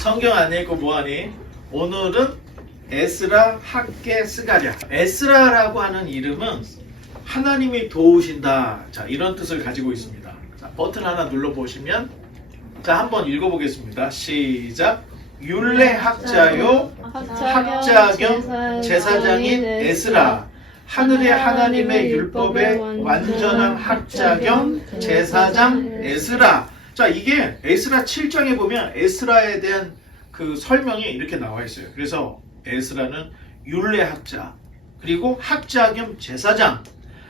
성경 안 읽고 뭐하니? 오늘은 에스라 학개 스가랴. 에스라라고 하는 이름은 하나님이 도우신다. 자, 이런 뜻을 가지고 있습니다. 자, 버튼 하나 눌러보시면 자, 한번 읽어보겠습니다. 시작. 율례학자요 학자 겸 제사장인 에스라. 하늘의 하나님의 율법의 완전한 학자 겸 제사장 에스라. 자, 이게 에스라 7장에 보면 에스라에 대한 그 설명이 이렇게 나와 있어요. 그래서 에스라는 율례학자, 그리고 학자 겸 제사장,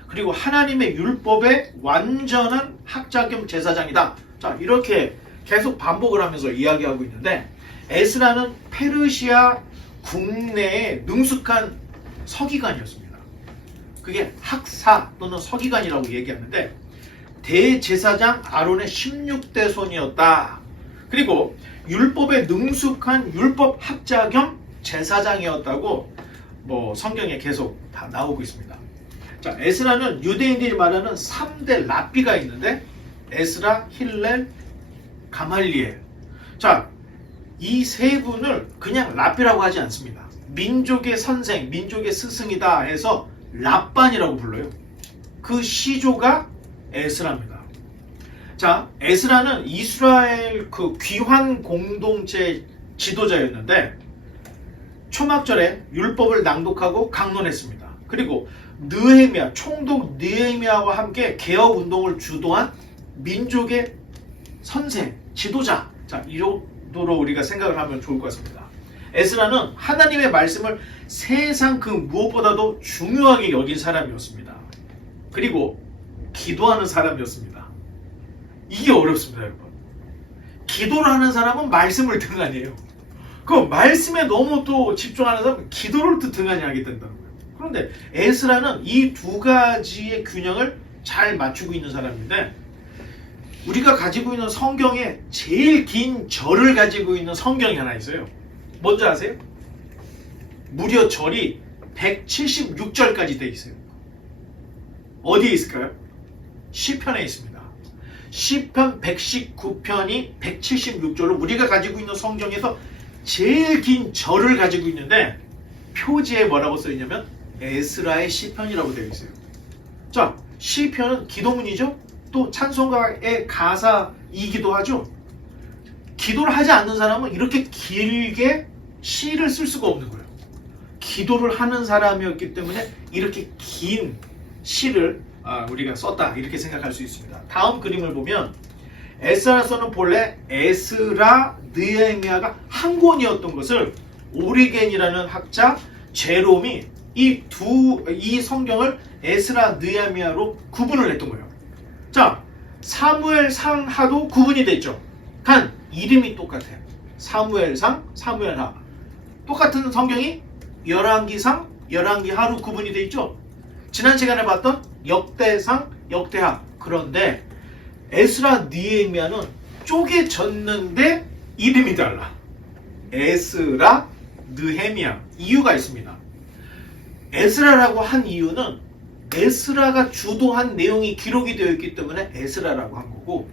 그리고 하나님의 율법의 완전한 학자 겸 제사장이다. 자, 이렇게 계속 반복을 하면서 이야기하고 있는데, 에스라는 페르시아 국내에 능숙한 서기관이었습니다. 그게 학사 또는 서기관이라고 얘기하는데, 대제사장 아론의 16대 손이었다. 그리고 율법에 능숙한 율법 학자 겸 제사장이었다고 성경에 계속 다 나오고 있습니다. 자, 에스라는 유대인들이 말하는 3대 랍비가 있는데, 에스라, 힐렐, 가말리엘. 자, 이 세 분을 그냥 랍비라고 하지 않습니다. 민족의 선생, 민족의 스승이다 해서 랍반이라고 불러요. 그 시조가 에스라입니다. 자, 에스라는 이스라엘 그 귀환 공동체 지도자였는데, 초막절에 율법을 낭독하고 강론했습니다. 그리고 느헤미야, 총독 느헤미야와 함께 개혁 운동을 주도한 민족의 선생, 지도자. 자, 이 정도로 우리가 생각을 하면 좋을 것 같습니다. 에스라는 하나님의 말씀을 세상 그 무엇보다도 중요하게 여긴 사람이었습니다. 그리고 기도하는 사람이었습니다. 이게 어렵습니다, 여러분. 기도를 하는 사람은 말씀을 등한히해요. 그 말씀에 너무 또 집중하는 사람은 기도를 또 등한히 하게 된다는 거예요. 그런데 에스라는 이 두 가지의 균형을 잘 맞추고 있는 사람인데, 우리가 가지고 있는 성경에 제일 긴 절을 가지고 있는 성경이 하나 있어요. 뭔지 아세요? 무려 절이 176절까지 돼 있어요. 어디에 있을까요? 시편에 있습니다. 시편 119편이 176절로 우리가 가지고 있는 성경에서 제일 긴 절을 가지고 있는데, 표지에 뭐라고 써있냐면 에스라의 시편이라고 되어 있어요. 자, 시편은 기도문이죠. 또 찬송가의 가사이기도 하죠. 기도를 하지 않는 사람은 이렇게 길게 시를 쓸 수가 없는 거예요. 기도를 하는 사람이었기 때문에 이렇게 긴 시를 우리가 썼다, 이렇게 생각할 수 있습니다. 다음 그림을 보면 에스라서는 본래 에스라, 느헤미야가 한 권이었던 것을 오리겐이라는 학자, 제롬이 이 성경을 에스라, 느헤미야로 구분을 했던 거예요. 자, 사무엘상하도 구분이 됐죠. 단 이름이 똑같아요. 사무엘상, 사무엘하. 똑같은 성경이 열왕기상, 열왕기하로 구분이 돼 있죠. 지난 시간에 봤던 역대상, 역대하. 그런데 에스라, 느헤미야는 쪼개졌는데 이름이 달라. 에스라, 느헤미야. 이유가 있습니다. 에스라라고 한 이유는 에스라가 주도한 내용이 기록이 되어 있기 때문에 에스라라고 한 거고,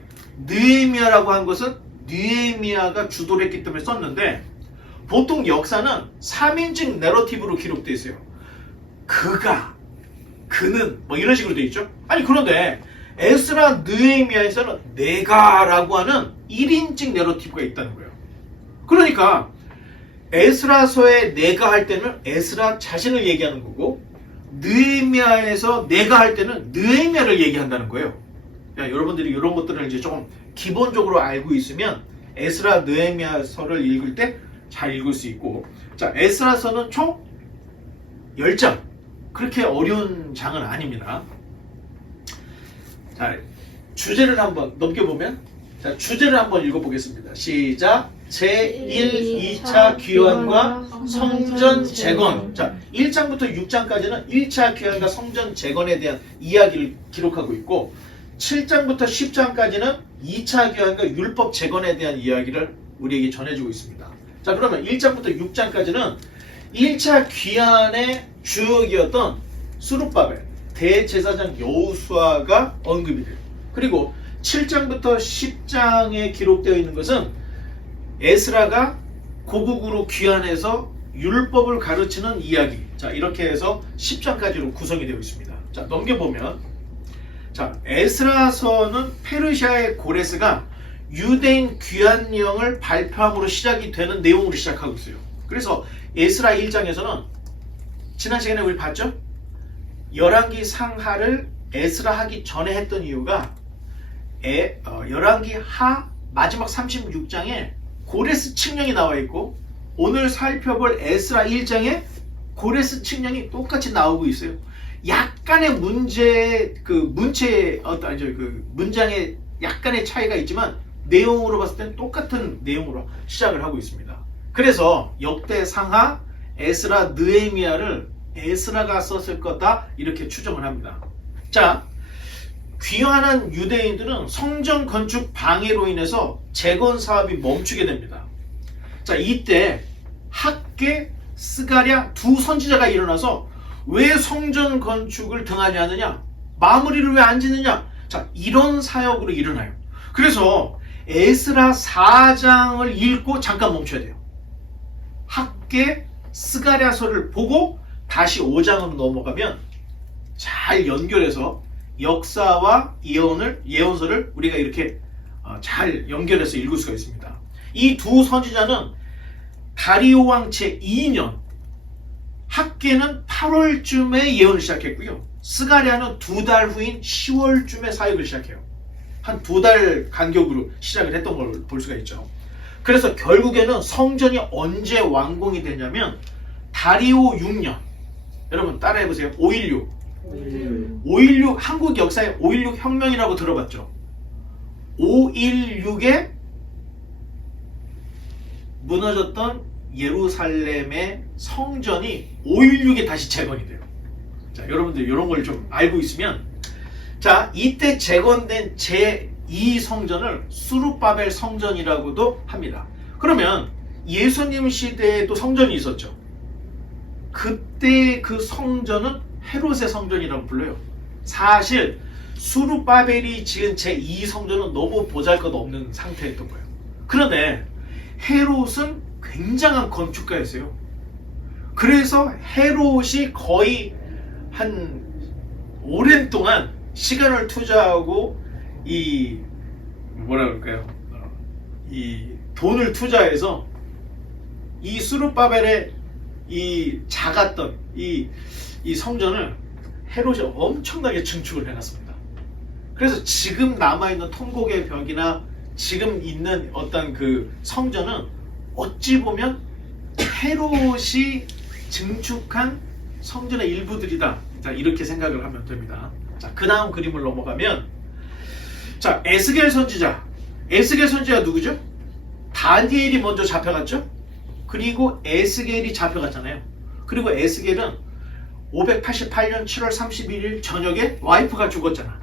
느헤미야라고 한 것은 느헤미야가 주도를 했기 때문에 썼는데, 보통 역사는 3인칭 내러티브로 기록되어 있어요. 그가, 그는 이런 식으로 되어 있죠. 아니, 그런데 에스라, 느헤미야에서는 내가라고 하는 1인칭 내러티브가 있다는 거예요. 그러니까 에스라서에 내가 할 때는 에스라 자신을 얘기하는 거고, 느헤미야에서 내가 할 때는 느헤미야를 얘기한다는 거예요. 여러분들이 이런 것들을 이제 조금 기본적으로 알고 있으면 에스라, 느헤미야서를 읽을 때 잘 읽을 수 있고, 자, 에스라서는 총 10장. 그렇게 어려운 장은 아닙니다. 자, 주제를 한번 넘겨보면, 자, 주제를 한번 읽어보겠습니다. 시작. 제1, 2차 귀환과 성전 재건. 자, 1장부터 6장까지는 1차 귀환과 성전 재건에 대한 이야기를 기록하고 있고, 7장부터 10장까지는 2차 귀환과 율법 재건에 대한 이야기를 우리에게 전해주고 있습니다. 자, 그러면 1장부터 6장까지는 1차 귀환의 주역이었던 스룹바벨, 대제사장 여호수아가 언급이 돼요. 그리고 7장부터 10장에 기록되어 있는 것은 에스라가 고국으로 귀환해서 율법을 가르치는 이야기. 자, 이렇게 해서 10장까지로 구성이 되어 있습니다. 자, 넘겨보면, 자, 에스라서는 페르시아의 고레스가 유대인 귀환령을 발표함으로 시작이 되는 내용으로 시작하고 있어요. 그래서 에스라 1장에서는 지난 시간에 우리 봤죠? 열왕기 상하를 에스라 하기 전에 했던 이유가 열왕기 하 마지막 36장에 고레스 칙령이 나와 있고, 오늘 살펴볼 에스라 1장에 고레스 칙령이 똑같이 나오고 있어요. 약간의 문장의 약간의 차이가 있지만 내용으로 봤을 땐 똑같은 내용으로 시작을 하고 있습니다. 그래서 역대 상하, 에스라, 느헤미야를 에스라가 썼을 거다 이렇게 추정을 합니다. 자, 귀환한 유대인들은 성전 건축 방해로 인해서 재건 사업이 멈추게 됩니다. 자, 이때 학계, 스가랴 두 선지자가 일어나서 왜 성전 건축을 등한히 하느냐? 마무리를 왜 안 짓느냐? 자, 이런 사역으로 일어나요. 그래서 에스라 4장을 읽고 잠깐 멈춰야 돼요. 학계, 스가랴서를 보고 다시 5장으로 넘어가면 잘 연결해서 역사와 예언서를 우리가 이렇게 잘 연결해서 읽을 수가 있습니다. 이 두 선지자는 다리오 왕 제2년, 학계는 8월쯤에 예언을 시작했고요. 스가랴는 2달 후인 10월쯤에 사역을 시작해요. 한 2달 간격으로 시작을 했던 걸 볼 수가 있죠. 그래서 결국에는 성전이 언제 완공이 되냐면 다리오 6년. 여러분 따라해보세요. 516. 516 한국 역사에 516 혁명이라고 들어봤죠. 516에 무너졌던 예루살렘의 성전이 516에 다시 재건이 돼요. 자, 여러분들 이런 걸 좀 알고 있으면, 자, 이때 재건된 제2 성전을 수룹바벨 성전이라고도 합니다. 그러면 예수님 시대에도 성전이 있었죠. 그때 그 성전은 헤롯의 성전이라고 불러요. 사실 수룹바벨이 지은 제2 성전은 너무 보잘것없는 상태였던 거예요. 그런데 헤롯은 굉장한 건축가였어요. 그래서 헤롯이 거의 한 오랜 동안 시간을 투자하고 이 돈을 투자해서 이 수룹바벨의 이 작았던 이 성전을 헤롯이 엄청나게 증축을 해놨습니다. 그래서 지금 남아있는 통곡의 벽이나 지금 있는 어떤 그 성전은 어찌 보면 헤롯이 증축한 성전의 일부들이다. 자, 이렇게 생각을 하면 됩니다. 자, 그 다음 그림을 넘어가면, 자, 에스겔 선지자 누구죠? 다니엘이 먼저 잡혀갔죠? 그리고 에스겔이 잡혀갔잖아요. 그리고 에스겔은 588년 7월 31일 저녁에 와이프가 죽었잖아.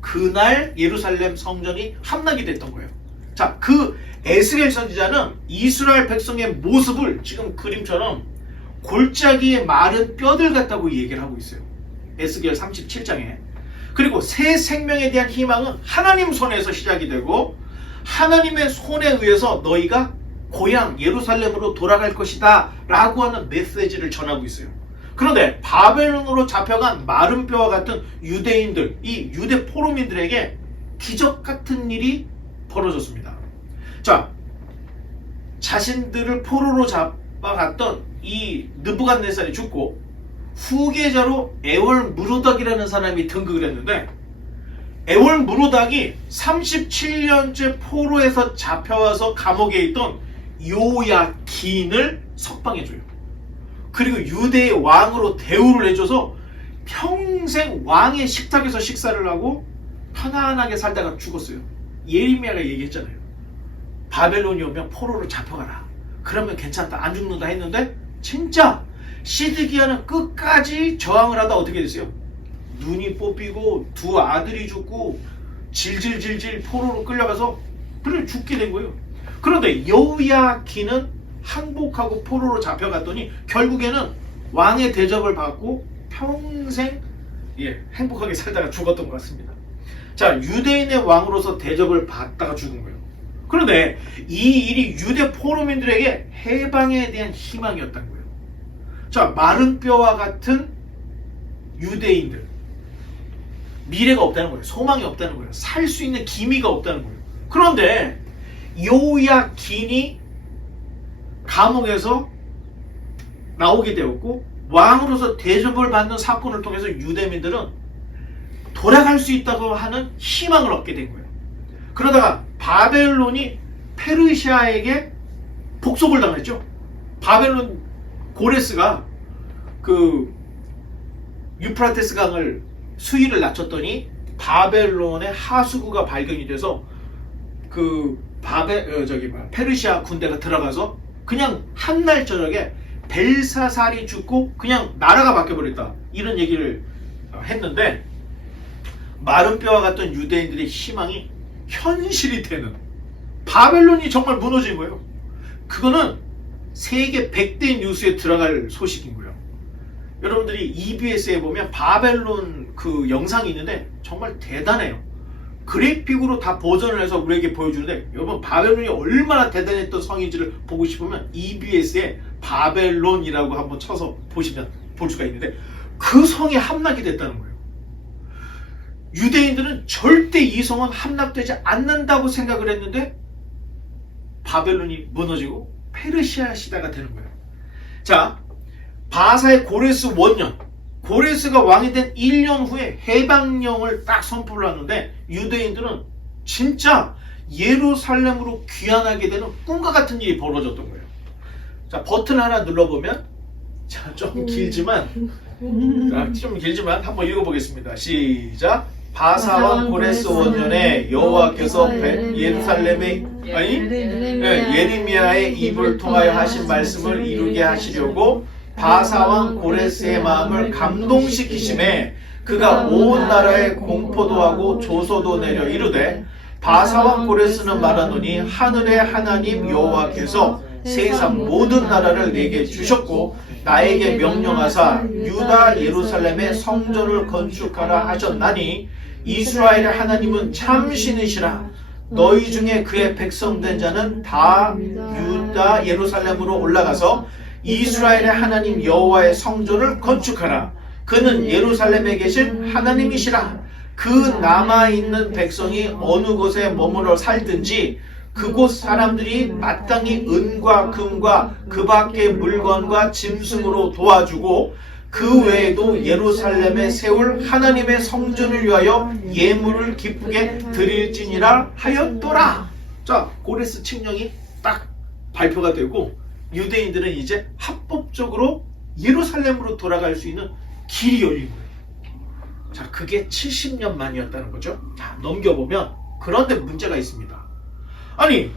그날 예루살렘 성전이 함락이 됐던 거예요. 자, 그 에스겔 선지자는 이스라엘 백성의 모습을 지금 그림처럼 골짜기에 마른 뼈들 같다고 얘기를 하고 있어요. 에스겔 37장에. 그리고 새 생명에 대한 희망은 하나님 손에서 시작이 되고, 하나님의 손에 의해서 너희가 고향 예루살렘으로 돌아갈 것이다 라고 하는 메시지를 전하고 있어요. 그런데 바벨론으로 잡혀간 마른 뼈와 같은 유대인들, 이 유대 포로민들에게 기적 같은 일이 벌어졌습니다. 자, 자신들을 포로로 잡아갔던 이 느부갓네살이 죽고 후계자로 에월 무로닥이라는 사람이 등극을 했는데, 에월 무로닥이 37년째 포로에서 잡혀와서 감옥에 있던 요야긴을 석방해줘요. 그리고 유대의 왕으로 대우를 해줘서 평생 왕의 식탁에서 식사를 하고 편안하게 살다가 죽었어요. 예레미야가 얘기했잖아요. 바벨론이 오면 포로로 잡혀가라. 그러면 괜찮다, 안 죽는다 했는데 진짜 시드기야는 끝까지 저항을 하다 어떻게 됐어요? 눈이 뽑히고 두 아들이 죽고 질질질질 포로로 끌려가서 그냥 죽게 된 거예요. 그런데 여호야긴은 항복하고 포로로 잡혀갔더니 결국에는 왕의 대접을 받고 평생 행복하게 살다가 죽었던 것 같습니다. 자, 유대인의 왕으로서 대접을 받다가 죽은 거예요. 그런데 이 일이 유대 포로민들에게 해방에 대한 희망이었다는 거예요. 자, 마른 뼈와 같은 유대인들, 미래가 없다는 거예요. 소망이 없다는 거예요. 살 수 있는 기미가 없다는 거예요. 그런데 요야긴이 감옥에서 나오게 되었고 왕으로서 대접을 받는 사건을 통해서 유대민들은 돌아갈 수 있다고 하는 희망을 얻게 된 거예요. 그러다가 바벨론이 페르시아에게 복속을 당했죠. 바벨론 고레스가 그 유프라테스 강을 수위를 낮췄더니 바벨론의 하수구가 발견이 돼서 그 페르시아 군대가 들어가서 그냥 한날 저녁에 벨사살이 죽고 그냥 나라가 바뀌어버렸다, 이런 얘기를 했는데, 마른 뼈와 같던 유대인들의 희망이 현실이 되는, 바벨론이 정말 무너진 거예요. 그거는 세계 100대 뉴스에 들어갈 소식인 거예요. 여러분들이 EBS에 보면 바벨론 그 영상이 있는데 정말 대단해요. 그래픽으로 다 버전을 해서 우리에게 보여주는데, 여러분 바벨론이 얼마나 대단했던 성인지를 보고 싶으면 EBS에 바벨론이라고 한번 쳐서 보시면 볼 수가 있는데, 그 성이 함락이 됐다는 거예요. 유대인들은 절대 이 성은 함락되지 않는다고 생각을 했는데 바벨론이 무너지고 페르시아 시대가 되는 거예요. 자, 바사의 고레스 원년, 고레스가 왕이 된 1년 후에 해방령을 딱 선포를 하는데, 유대인들은 진짜 예루살렘으로 귀환하게 되는 꿈과 같은 일이 벌어졌던 거예요. 자, 버튼 하나 눌러보면, 자, 좀 길지만 한번 읽어보겠습니다. 시작. 바사왕 고레스 원년에 여호와께서 예루살렘의 예레미야의 입을 통하여 하신 말씀을 이루게 하시려고 바사왕 고레스의 마음을 감동시키심에 그가 온 나라에 공포도 하고 조소도 내려 이르되, 바사왕 고레스는 말하노니 하늘의 하나님 여호와께서 세상 모든 나라를 내게 주셨고 나에게 명령하사 유다 예루살렘의 성전을 건축하라 하셨나니, 이스라엘의 하나님은 참 신이시라. 너희 중에 그의 백성된 자는 다 유다 예루살렘으로 올라가서 이스라엘의 하나님 여호와의 성전을 건축하라. 그는 예루살렘에 계신 하나님이시라. 그 남아있는 백성이 어느 곳에 머물러 살든지 그곳 사람들이 마땅히 은과 금과 그 밖의 물건과 짐승으로 도와주고, 그 외에도 예루살렘에 세울 하나님의 성전을 위하여 예물을 기쁘게 드릴지니라 하였더라. 자, 고레스 칙령이 딱 발표가 되고 유대인들은 이제 합법적으로 예루살렘으로 돌아갈 수 있는 길이 열린 거예요. 자, 그게 70년 만이었다는 거죠. 자, 넘겨보면, 그런데 문제가 있습니다. 아니,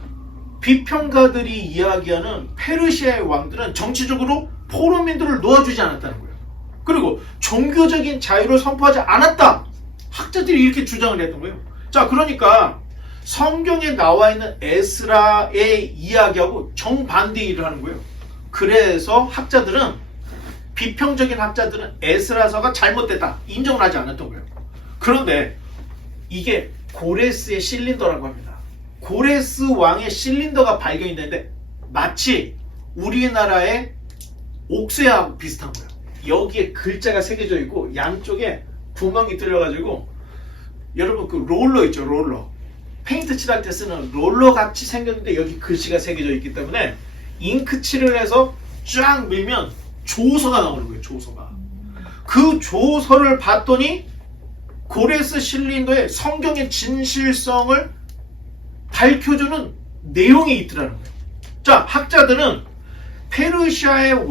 비평가들이 이야기하는 페르시아의 왕들은 정치적으로 포로민들을 놓아주지 않았다는 거예요. 그리고 종교적인 자유를 선포하지 않았다, 학자들이 이렇게 주장을 했던 거예요. 자, 그러니까 성경에 나와 있는 에스라의 이야기하고 정반대 일을 하는 거예요. 그래서 비평적인 학자들은 에스라서가 잘못됐다, 인정을 하지 않았던 거예요. 그런데 이게 고레스의 실린더라고 합니다. 고레스 왕의 실린더가 발견이 되는데 마치 우리나라의 옥새하고 비슷한 거예요. 여기에 글자가 새겨져 있고 양쪽에 구멍이 뚫려가지고, 여러분 그 롤러 있죠, 롤러. 페인트 칠할 때 쓰는 롤러 같이 생겼는데 여기 글씨가 새겨져 있기 때문에 잉크칠을 해서 쫙 밀면 조서가 나오는 거예요. 조서가. 그 조서를 봤더니 고레스 실린더의 성경의 진실성을 밝혀주는 내용이 있더라는 거예요. 자, 학자들은 페르시아의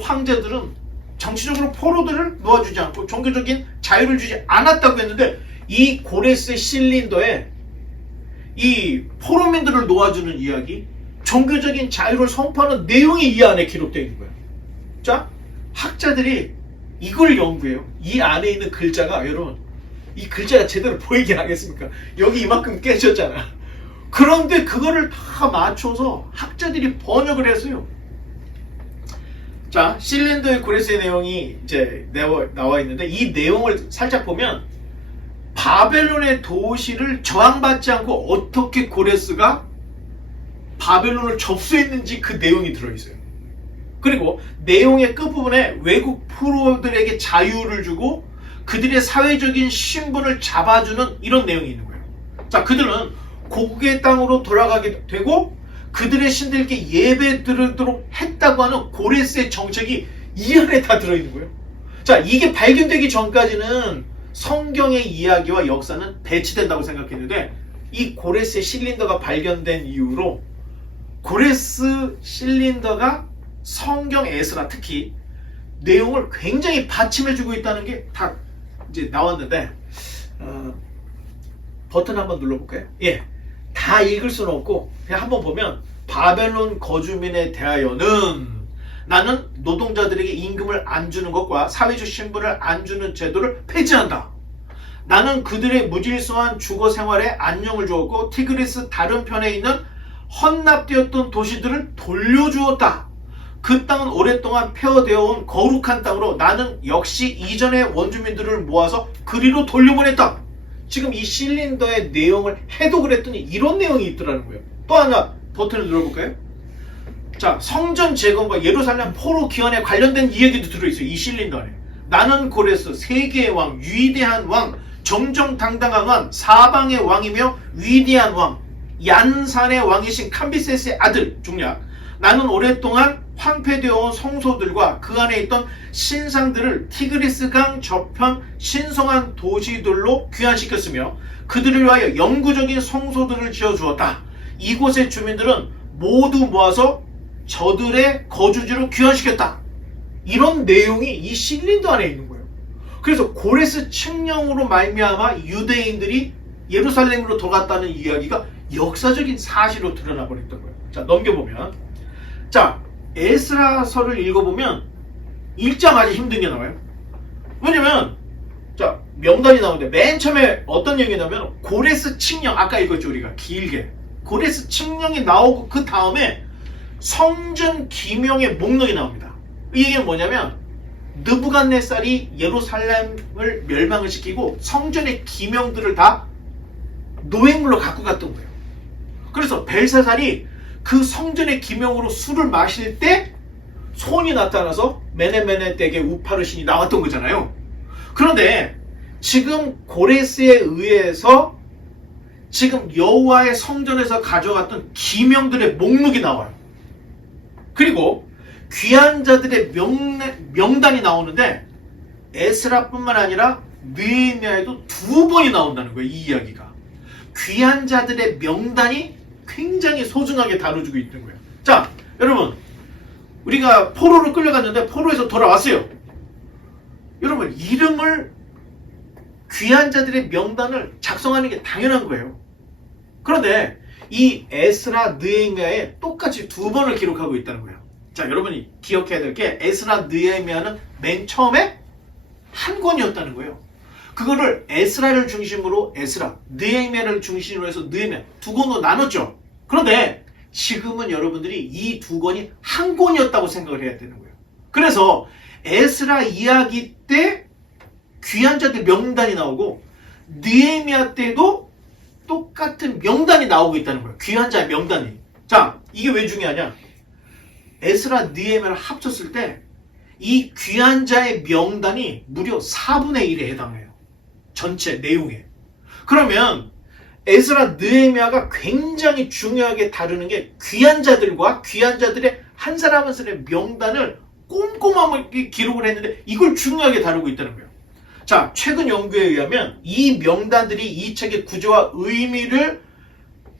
황제들은 정치적으로 포로들을 놓아주지 않고 종교적인 자유를 주지 않았다고 했는데, 이 고레스 실린더에 이 포로민들을 놓아주는 이야기, 종교적인 자유를 선포하는 내용이 이 안에 기록되어 있는 거예요. 자, 학자들이 이걸 연구해요. 이 안에 있는 글자가, 여러분, 이 글자가 제대로 보이게 하겠습니까? 여기 이만큼 깨졌잖아. 그런데 그거를 다 맞춰서 학자들이 번역을 했어요. 자, 실린더의 고레스의 내용이 이제 나와 있는데, 이 내용을 살짝 보면 바벨론의 도시를 저항받지 않고 어떻게 고레스가 바벨론을 접수했는지 그 내용이 들어있어요. 그리고 내용의 끝부분에 외국 포로들에게 자유를 주고 그들의 사회적인 신분을 잡아주는 이런 내용이 있는 거예요. 자, 그들은 고국의 땅으로 돌아가게 되고 그들의 신들께 예배 드리도록 했다고 하는 고레스의 정책이 이 안에 다 들어있는 거예요. 자, 이게 발견되기 전까지는 성경의 이야기와 역사는 배치된다고 생각했는데 이 고레스의 실린더가 발견된 이후로 고레스 실린더가 성경 에스라 특히 내용을 굉장히 받침해주고 있다는 게 다 이제 나왔는데 버튼 한번 눌러볼까요? 예, 다 읽을 수는 없고 그냥 한번 보면 바벨론 거주민에 대하여는 나는 노동자들에게 임금을 안 주는 것과 사회적 신분을 안 주는 제도를 폐지한다. 나는 그들의 무질서한 주거 생활에 안녕을 주었고 티그리스 다른 편에 있는 헌납되었던 도시들을 돌려주었다. 그 땅은 오랫동안 폐허되어 온 거룩한 땅으로 나는 역시 이전의 원주민들을 모아서 그리로 돌려보냈다. 지금 이 실린더의 내용을 해독을 했더니 이런 내용이 있더라는 거예요. 또 하나 버튼을 눌러볼까요? 자, 성전 재건과 예루살렘 포로 기원에 관련된 이야기도 들어있어요. 이 실린더 안에. 나는 고레스 세계의 왕, 위대한 왕, 정정당당한 왕, 사방의 왕이며 위대한 왕, 얀산의 왕이신 캄비세스의 아들 중략. 나는 오랫동안 황폐되어 온 성소들과 그 안에 있던 신상들을 티그리스강 저편 신성한 도시들로 귀환시켰으며 그들을 위하여 영구적인 성소들을 지어주었다. 이곳의 주민들은 모두 모아서 저들의 거주지로 귀환시켰다. 이런 내용이 이 실린더 안에 있는 거예요. 그래서 고레스 칙령으로 말미암아 유대인들이 예루살렘으로 돌아갔다는 이야기가 역사적인 사실로 드러나 버렸던 거예요. 자, 넘겨보면 자, 에스라서를 읽어보면 읽자마자 힘든 게 나와요. 왜냐면 자, 명단이 나오는데 맨 처음에 어떤 내용이 나오면 고레스 칙령, 아까 읽었죠 우리가 길게 고레스 칙령이 나오고 그 다음에 성전 기명의 목록이 나옵니다. 이 얘기는 뭐냐면 느부갓네살이 예루살렘을 멸망을 시키고 성전의 기명들을 다 노획물로 갖고 갔던 거예요. 그래서 벨사살이 그 성전의 기명으로 술을 마실 때 손이 나타나서 메네메네 댁의 우파르 신이 나왔던 거잖아요. 그런데 지금 고레스에 의해서 지금 여호와의 성전에서 가져갔던 기명들의 목록이 나와요. 그리고 귀한 자들의 명단이 나오는데 에스라뿐만 아니라 느헤미야에도 2번이 나온다는 거예요. 이 이야기가. 귀한 자들의 명단이 굉장히 소중하게 다뤄주고 있는 거예요. 자, 여러분 우리가 포로로 끌려갔는데 포로에서 돌아왔어요. 여러분 이름을 귀한 자들의 명단을 작성하는 게 당연한 거예요. 그런데 이 에스라 느헤미야에 똑같이 2번을 기록하고 있다는 거예요. 자, 여러분이 기억해야 될 게 에스라 느헤미야는 맨 처음에 한 권이었다는 거예요. 그거를 에스라를 중심으로 에스라, 느헤미야를 중심으로 해서 느헤미야 2권으로 나눴죠. 그런데 지금은 여러분들이 이 2권이 한 권이었다고 생각을 해야 되는 거예요. 그래서 에스라 이야기 때 귀한 자들 명단이 나오고 느헤미야 때도 똑같은 명단이 나오고 있다는 거예요. 귀한 자의 명단이. 자, 이게 왜 중요하냐? 에스라 느헤미야를 합쳤을 때 이 귀한 자의 명단이 무려 4분의 1에 해당해요. 전체 내용에. 그러면 에스라 느헤미야가 굉장히 중요하게 다루는 게 귀한 자들과 귀한 자들의 한 사람 한 사람의 명단을 꼼꼼하게 기록을 했는데 이걸 중요하게 다루고 있다는 거예요. 자, 최근 연구에 의하면 이 명단들이 이 책의 구조와 의미를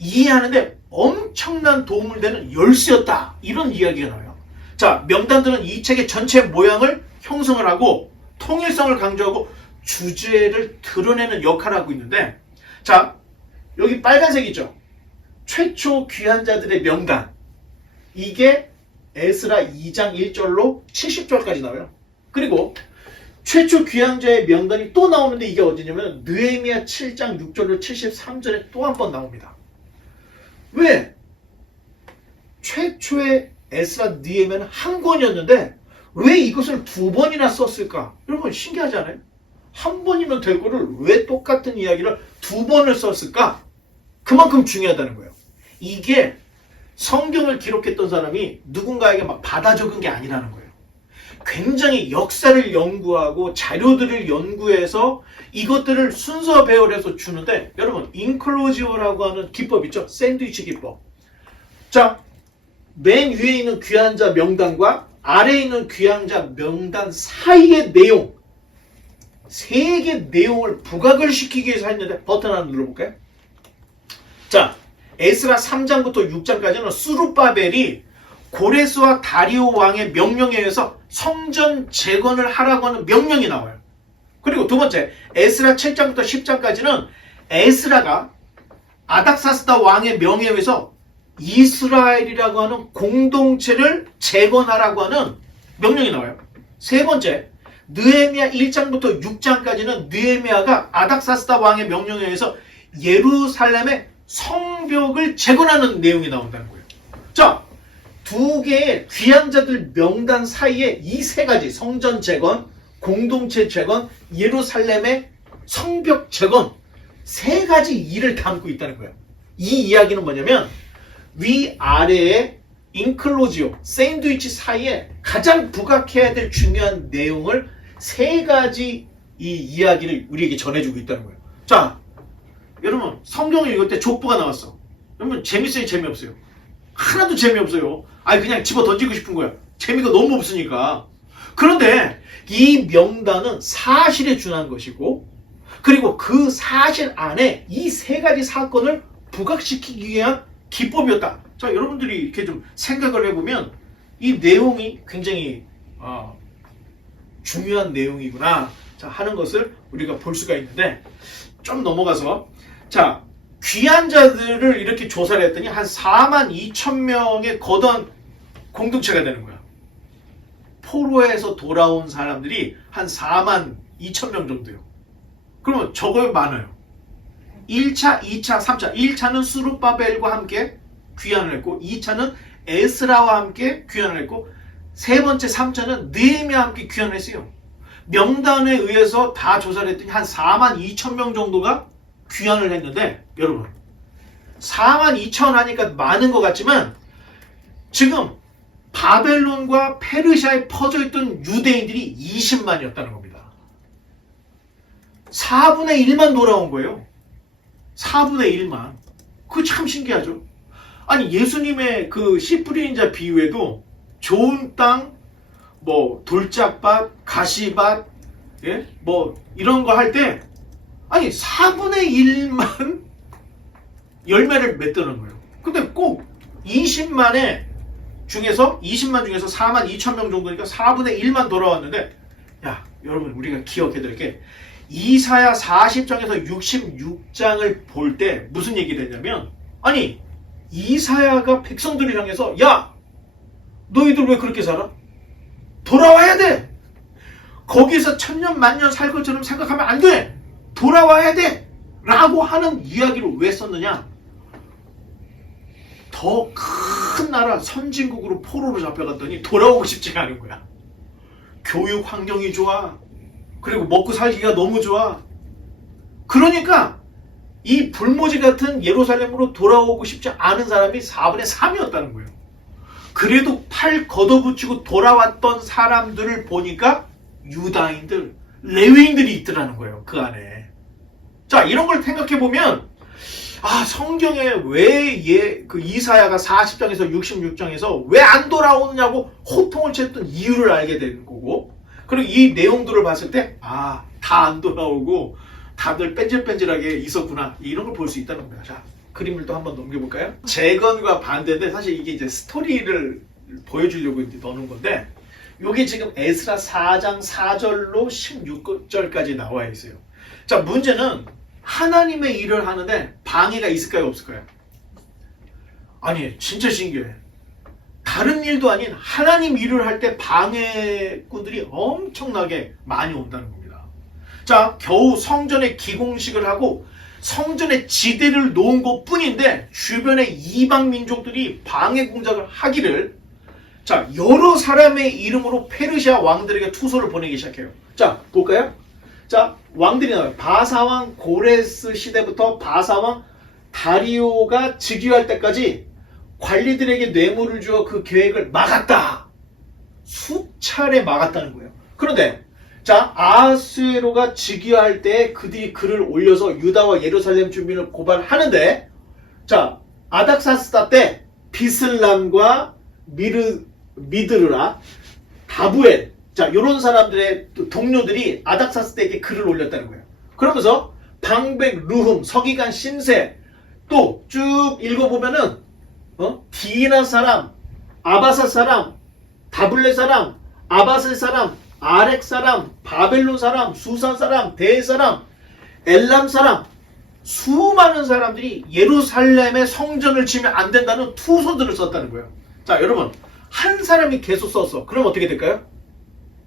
이해하는데 엄청난 도움을 되는 열쇠였다. 이런 이야기가 나와요. 자, 명단들은 이 책의 전체 모양을 형성을 하고 통일성을 강조하고 주제를 드러내는 역할을 하고 있는데 자, 여기 빨간색 있죠? 최초 귀한 자들의 명단. 이게 에스라 2장 1절로 70절까지 나와요. 그리고 최초 귀한 자의 명단이 또 나오는데 이게 어디냐면 느헤미야 7장 6절로 73절에 또 한 번 나옵니다. 왜? 최초의 에스라 느헤미야는 한 권이었는데 왜 이것을 2번이나 썼을까? 여러분 신기하지 않아요? 한 번이면 될 거를 왜 똑같은 이야기를 2번을 썼을까? 그만큼 중요하다는 거예요. 이게 성경을 기록했던 사람이 누군가에게 막 받아 적은 게 아니라는 거예요. 굉장히 역사를 연구하고 자료들을 연구해서 이것들을 순서 배열해서 주는데, 여러분 인클로지오라고 하는 기법 있죠? 샌드위치 기법. 자, 맨 위에 있는 귀환자 명단과 아래에 있는 귀환자 명단 사이의 내용, 세 개 내용을 부각을 시키기 위해서 했는데 버튼 하나 눌러볼까요? 자, 에스라 3장부터 6장까지는 수룹바벨이 고레스와 다리오 왕의 명령에 의해서 성전 재건을 하라고 하는 명령이 나와요. 그리고 두 번째, 에스라 7장부터 10장까지는 에스라가 아닥사스다 왕의 명령에 의해서 이스라엘이라고 하는 공동체를 재건하라고 하는 명령이 나와요. 세 번째, 느헤미야 1장부터 6장까지는 느헤미야가 아닥사스다 왕의 명령에 의해서 예루살렘의 성벽을 재건하는 내용이 나온다는 거예요. 자, 두 개의 귀환자들 명단 사이에 이 세 가지, 성전 재건, 공동체 재건, 예루살렘의 성벽 재건, 세 가지 일을 담고 있다는 거예요. 이 이야기는 뭐냐면 위아래의 인클로지오, 샌드위치 사이에 가장 부각해야 될 중요한 내용을 세 가지 이 이야기를 우리에게 전해주고 있다는 거예요. 자, 여러분 성경을 읽을 때 족보가 나왔어. 여러분 재밌어요, 재미없어요? 하나도 재미없어요. 아니 그냥 집어 던지고 싶은 거야. 재미가 너무 없으니까. 그런데 이 명단은 사실에 준한 것이고, 그리고 그 사실 안에 이 세 가지 사건을 부각시키기 위한 기법이었다. 자, 여러분들이 이렇게 좀 생각을 해보면 이 내용이 굉장히 중요한 내용이구나, 자, 하는 것을 우리가 볼 수가 있는데, 좀 넘어가서, 자, 귀환자들을 이렇게 조사를 했더니 한 42,000명의 거대한 공동체가 되는 거야. 포로에서 돌아온 사람들이 한 42,000명 정도요. 그러면 저거에 많아요. 1차, 2차, 3차. 1차는 수룹바벨과 함께 귀환을 했고, 2차는 에스라와 함께 귀환을 했고, 세 번째 3차는 느헤미야와 함께 귀환을 했어요. 명단에 의해서 다 조사를 했더니 한 42,000명 정도가 귀환을 했는데, 여러분 42,000 하니까 많은 것 같지만 지금 바벨론과 페르시아에 퍼져있던 유대인들이 20만이었다는 겁니다. 4분의 1만 돌아온 거예요. 4분의 1만. 그거 참 신기하죠. 아니 예수님의 그 씨 뿌리는 자 비유에도 좋은 땅, 뭐 돌짝밭, 가시밭, 예? 뭐 이런 거 할 때 아니 4분의 1만 열매를 맺더는 거예요. 근데 꼭 20만 중에서 42,000명 정도니까 4분의 1만 돌아왔는데, 야 여러분 우리가 기억해 드릴 게, 이사야 40장에서 66장을 볼 때 무슨 얘기를 했냐면, 아니 이사야가 백성들을 향해서 야 너희들 왜 그렇게 살아? 돌아와야 돼. 거기서 천년 만년 살 것처럼 생각하면 안 돼. 돌아와야 돼 라고 하는 이야기를 왜 썼느냐, 더 큰 나라 선진국으로 포로로 잡혀갔더니 돌아오고 싶지가 않은 거야. 교육 환경이 좋아. 그리고 먹고 살기가 너무 좋아. 그러니까 이 불모지 같은 예루살렘으로 돌아오고 싶지 않은 사람이 4분의 3이었다는 거예요. 그래도 팔 걷어붙이고 돌아왔던 사람들을 보니까 유다인들, 레위인들이 있더라는 거예요, 그 안에. 자, 이런 걸 생각해보면, 성경에 왜 그 이사야가 40장에서 66장에서 왜 안 돌아오느냐고 호통을 쳤던 이유를 알게 되는 거고, 그리고 이 내용들을 봤을 때, 다 안 돌아오고 다들 뺀질뺀질하게 있었구나, 이런 걸 볼 수 있다는 겁니다. 자, 그림을 또 한번 넘겨볼까요? 재건과 반대인데, 사실 이게 이제 스토리를 보여주려고 이제 넣는 건데, 요게 지금 에스라 4장 4절로 16절까지 나와 있어요. 자, 문제는 하나님의 일을 하는데 방해가 있을까요, 없을까요? 아니, 진짜 신기해. 다른 일도 아닌 하나님 일을 할 때 방해꾼들이 엄청나게 많이 온다는 겁니다. 자, 겨우 성전에 기공식을 하고 성전에 지대를 놓은 것 뿐인데 주변에 이방 민족들이 방해 공작을 하기를, 자, 여러 사람의 이름으로 페르시아 왕들에게 투서를 보내기 시작해요. 자, 볼까요? 자, 왕들이 나와요. 바사왕 고레스 시대부터 바사왕 다리오가 즉위할 때까지 관리들에게 뇌물을 주어 그 계획을 막았다. 수차례 막았다는 거예요. 그런데 자, 아하수에로가 즉위할 때 그들이 글을 올려서 유다와 예루살렘 주민을 고발하는데, 자, 아닥사스다 때 비슬람과 미드르라, 다부엘, 자, 요런 사람들의 동료들이 아닥사스 때에게 글을 올렸다는 거예요. 그러면서 방백, 루흠, 서기관, 심세, 또 쭉 읽어보면은 디나 사람, 아바사 사람, 다블레 사람, 아바셀 사람, 아렉 사람, 바벨론 사람, 수산 사람, 대 사람, 엘람 사람, 수많은 사람들이 예루살렘의 성전을 지면 안 된다는 투서들을 썼다는 거예요. 자, 여러분, 한 사람이 계속 썼어. 그럼 어떻게 될까요?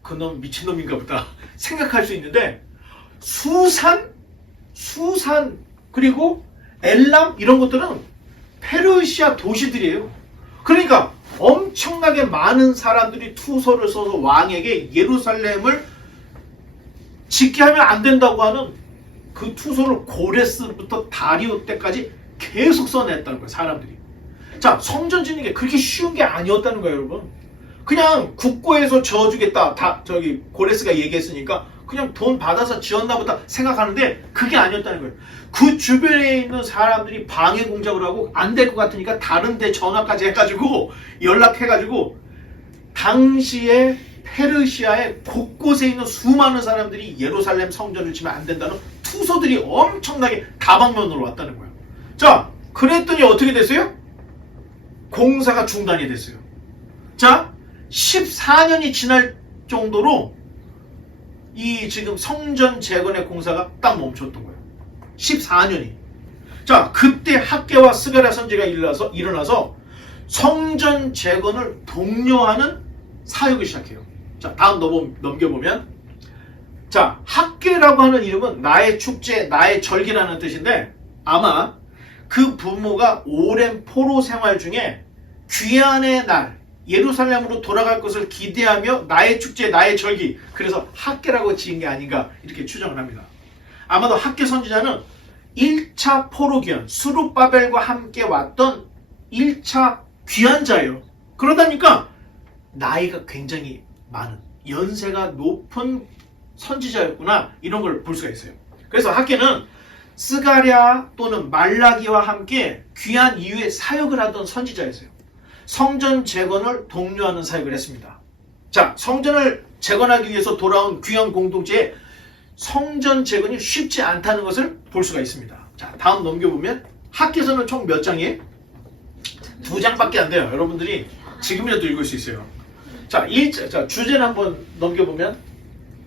그놈 미친놈인가 보다 생각할 수 있는데, 수산, 그리고 엘람 이런 것들은 페르시아 도시들이에요. 그러니까 엄청나게 많은 사람들이 투서를 써서 왕에게 예루살렘을 짓게 하면 안 된다고 하는 그 투서를 고레스부터 다리오 때까지 계속 써냈다는 거예요, 사람들이. 자, 성전 짓는 게 그렇게 쉬운 게 아니었다는 거예요, 여러분. 그냥 국고에서 지어주겠다. 저기 고레스가 얘기했으니까 그냥 돈 받아서 지었나 보다 생각하는데 그게 아니었다는 거예요. 그 주변에 있는 사람들이 방해 공작을 하고 안 될 것 같으니까 다른 데 전화까지 해가지고 연락해가지고 당시에 페르시아의 곳곳에 있는 수많은 사람들이 예루살렘 성전을 지면 안 된다는 투서들이 엄청나게 다방면으로 왔다는 거예요. 자, 그랬더니 어떻게 됐어요? 공사가 중단이 됐어요. 자, 14년이 지날 정도로 이 지금 성전 재건의 공사가 딱 멈췄던 거예요. 14년이. 자, 그때 학개와 스가랴 선지가 일어나서 성전 재건을 독려하는 사역을 시작해요. 자, 다음 넘겨보면, 자, 학개라고 하는 이름은 나의 축제, 나의 절기라는 뜻인데, 아마 그 부모가 오랜 포로 생활 중에 귀환의 날, 예루살렘으로 돌아갈 것을 기대하며 나의 축제, 나의 절기, 그래서 학개라고 지은 게 아닌가 이렇게 추정을 합니다. 아마도 학개 선지자는 1차 포로 귀환, 스룹바벨과 함께 왔던 1차 귀환자예요. 그러다니까 나이가 굉장히 많은, 연세가 높은 선지자였구나, 이런 걸 볼 수가 있어요. 그래서 학개는 스가랴 또는 말라기와 함께 귀환 이후에 사역을 하던 선지자였어요. 성전 재건을 독려하는 사역을 했습니다. 자, 성전을 재건하기 위해서 돌아온 귀환 공동체에 성전 재건이 쉽지 않다는 것을 볼 수가 있습니다. 자, 다음 넘겨보면 학개서는 총 몇 장이에요? 2장밖에 안 돼요. 여러분들이 지금이라도 읽을 수 있어요. 자, 자, 주제를 한번 넘겨보면,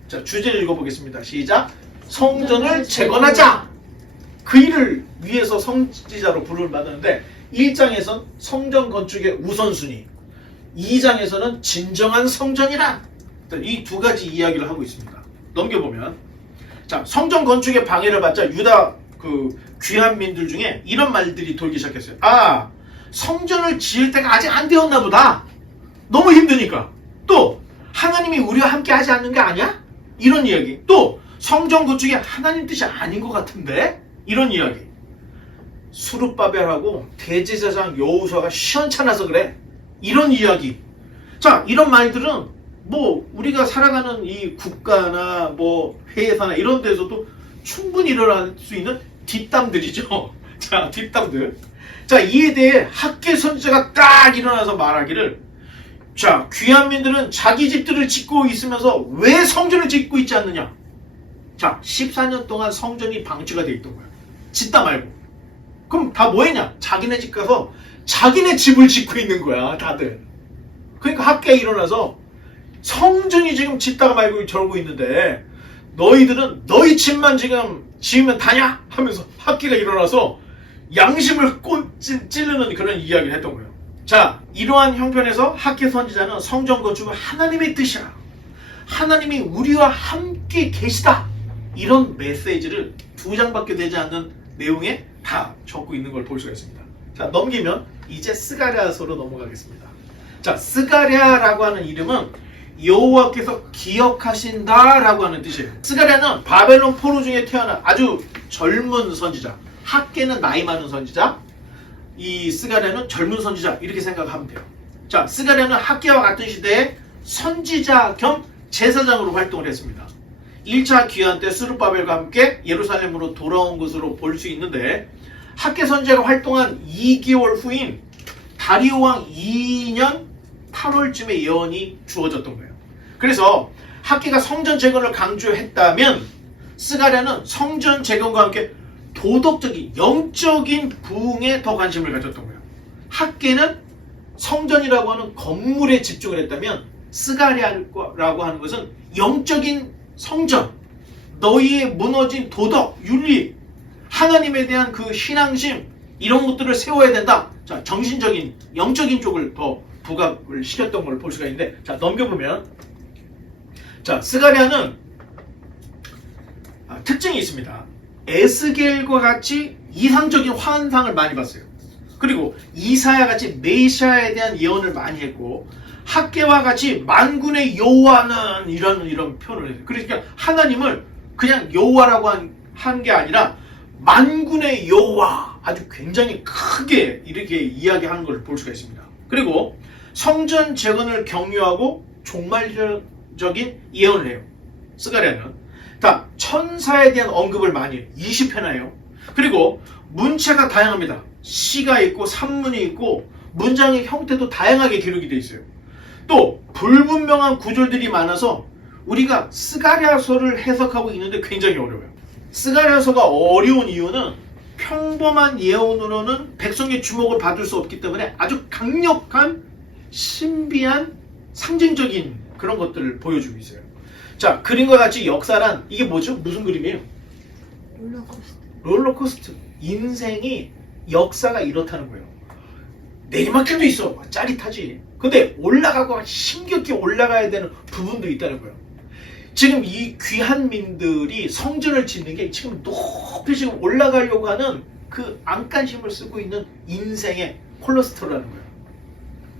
자, 주제를 읽어보겠습니다. 시작. 성전을 재건하자. 그 일을 위해서 선지자로 부름을 받았는데 1장에선 성전 건축의 우선순위, 2장에서는 진정한 성전이란, 이 두 가지 이야기를 하고 있습니다. 넘겨보면, 자, 성전 건축의 방해를 받자 유다 그 귀환민들 중에 이런 말들이 돌기 시작했어요. 아, 성전을 지을 때가 아직 안 되었나 보다. 너무 힘드니까. 또 하나님이 우리와 함께 하지 않는 게 아니야? 이런 이야기. 또 성전 건축이 하나님 뜻이 아닌 것 같은데? 이런 이야기. 수룹바벨하고 대제사장 여호수아가 시원찮아서 그래. 이런 이야기. 자, 이런 말들은 뭐 우리가 살아가는 이 국가나 뭐 회사나 이런 데서도 충분히 일어날 수 있는 뒷담들이죠. 자, 뒷담들. 자, 이에 대해 학개 선지자가 딱 일어나서 말하기를, 자, 귀환민들은 자기 집들을 짓고 있으면서 왜 성전을 짓고 있지 않느냐. 자, 14년 동안 성전이 방치가 돼 있던 거야. 짓다 말고. 그럼 다 뭐 했냐? 자기네 집 가서 자기네 집을 짓고 있는 거야, 다들. 그러니까 학개가 일어나서 성전이 지금 짓다가 말고 저러고 있는데 너희들은 너희 집만 지금 지으면 다냐? 하면서 학개가 일어나서 양심을 찌르는 그런 이야기를 했던 거예요. 자, 이러한 형편에서 학개 선지자는 성전 건축은 하나님의 뜻이야. 하나님이 우리와 함께 계시다. 이런 메시지를 2장밖에 되지 않는 내용에 다 적고 있는 걸 볼 수가 있습니다. 자, 넘기면 이제 스가랴서로 넘어가겠습니다. 자, 스가랴라고 하는 이름은 여호와께서 기억하신다라고 하는 뜻이에요. 스가랴는 바벨론 포로 중에 태어난 아주 젊은 선지자, 학개는 나이 많은 선지자, 이 스가랴는 젊은 선지자 이렇게 생각하면 돼요. 자, 스가랴는 학개와 같은 시대에 선지자 겸 제사장으로 활동을 했습니다. 1차 귀환 때 스룹바벨과 함께 예루살렘으로 돌아온 것으로 볼 수 있는데 학개 선지자가 활동한 2개월 후인 다리오 왕 2년 8월쯤에 예언이 주어졌던 거예요. 그래서 학개가 성전 재건을 강조했다면 스가랴는 성전 재건과 함께 도덕적인 영적인 부흥에 더 관심을 가졌던 거예요. 학개는 성전이라고 하는 건물에 집중을 했다면 스가랴라고 하는 것은 영적인 성전, 너희의 무너진 도덕, 윤리, 하나님에 대한 그 신앙심 이런 것들을 세워야 된다. 자, 정신적인, 영적인 쪽을 더 부각을 시켰던 걸 볼 수가 있는데, 자, 넘겨보면, 자, 스가랴는 특징이 있습니다. 에스겔과 같이 이상적인 환상을 많이 봤어요. 그리고 이사야 같이 메시아에 대한 예언을 많이 했고, 학개와 같이 만군의 여호와는 이런 표현을 했어요. 그러니까 하나님을 그냥 여호와라고 한 게 아니라 만군의 여호와, 아주 굉장히 크게 이렇게 이야기하는 걸 볼 수가 있습니다. 그리고 성전 재건을 격려하고 종말적인 예언을 해요. 스가랴는 다 천사에 대한 언급을 많이 해요. 20회나 해요. 그리고 문체가 다양합니다. 시가 있고 산문이 있고 문장의 형태도 다양하게 기록이 되어 있어요. 또 불분명한 구절들이 많아서 우리가 스가랴서를 해석하고 있는데 굉장히 어려워요. 스가랴서가 어려운 이유는 평범한 예언으로는 백성의 주목을 받을 수 없기 때문에 아주 강력한 신비한 상징적인 그런 것들을 보여주고 있어요. 자, 그림과 같이 역사란 이게 뭐죠? 무슨 그림이에요? 롤러코스터. 인생이 역사가 이렇다는 거예요. 내리막길도 있어. 짜릿하지. 근데 올라가고 힘겹게 올라가야 되는 부분도 있다는 거예요. 지금 이 귀한 민들이 성전을 짓는 게 지금 높이 지금 올라가려고 하는 그 안간힘을 쓰고 있는 인생의 콜러스터라는 거예요.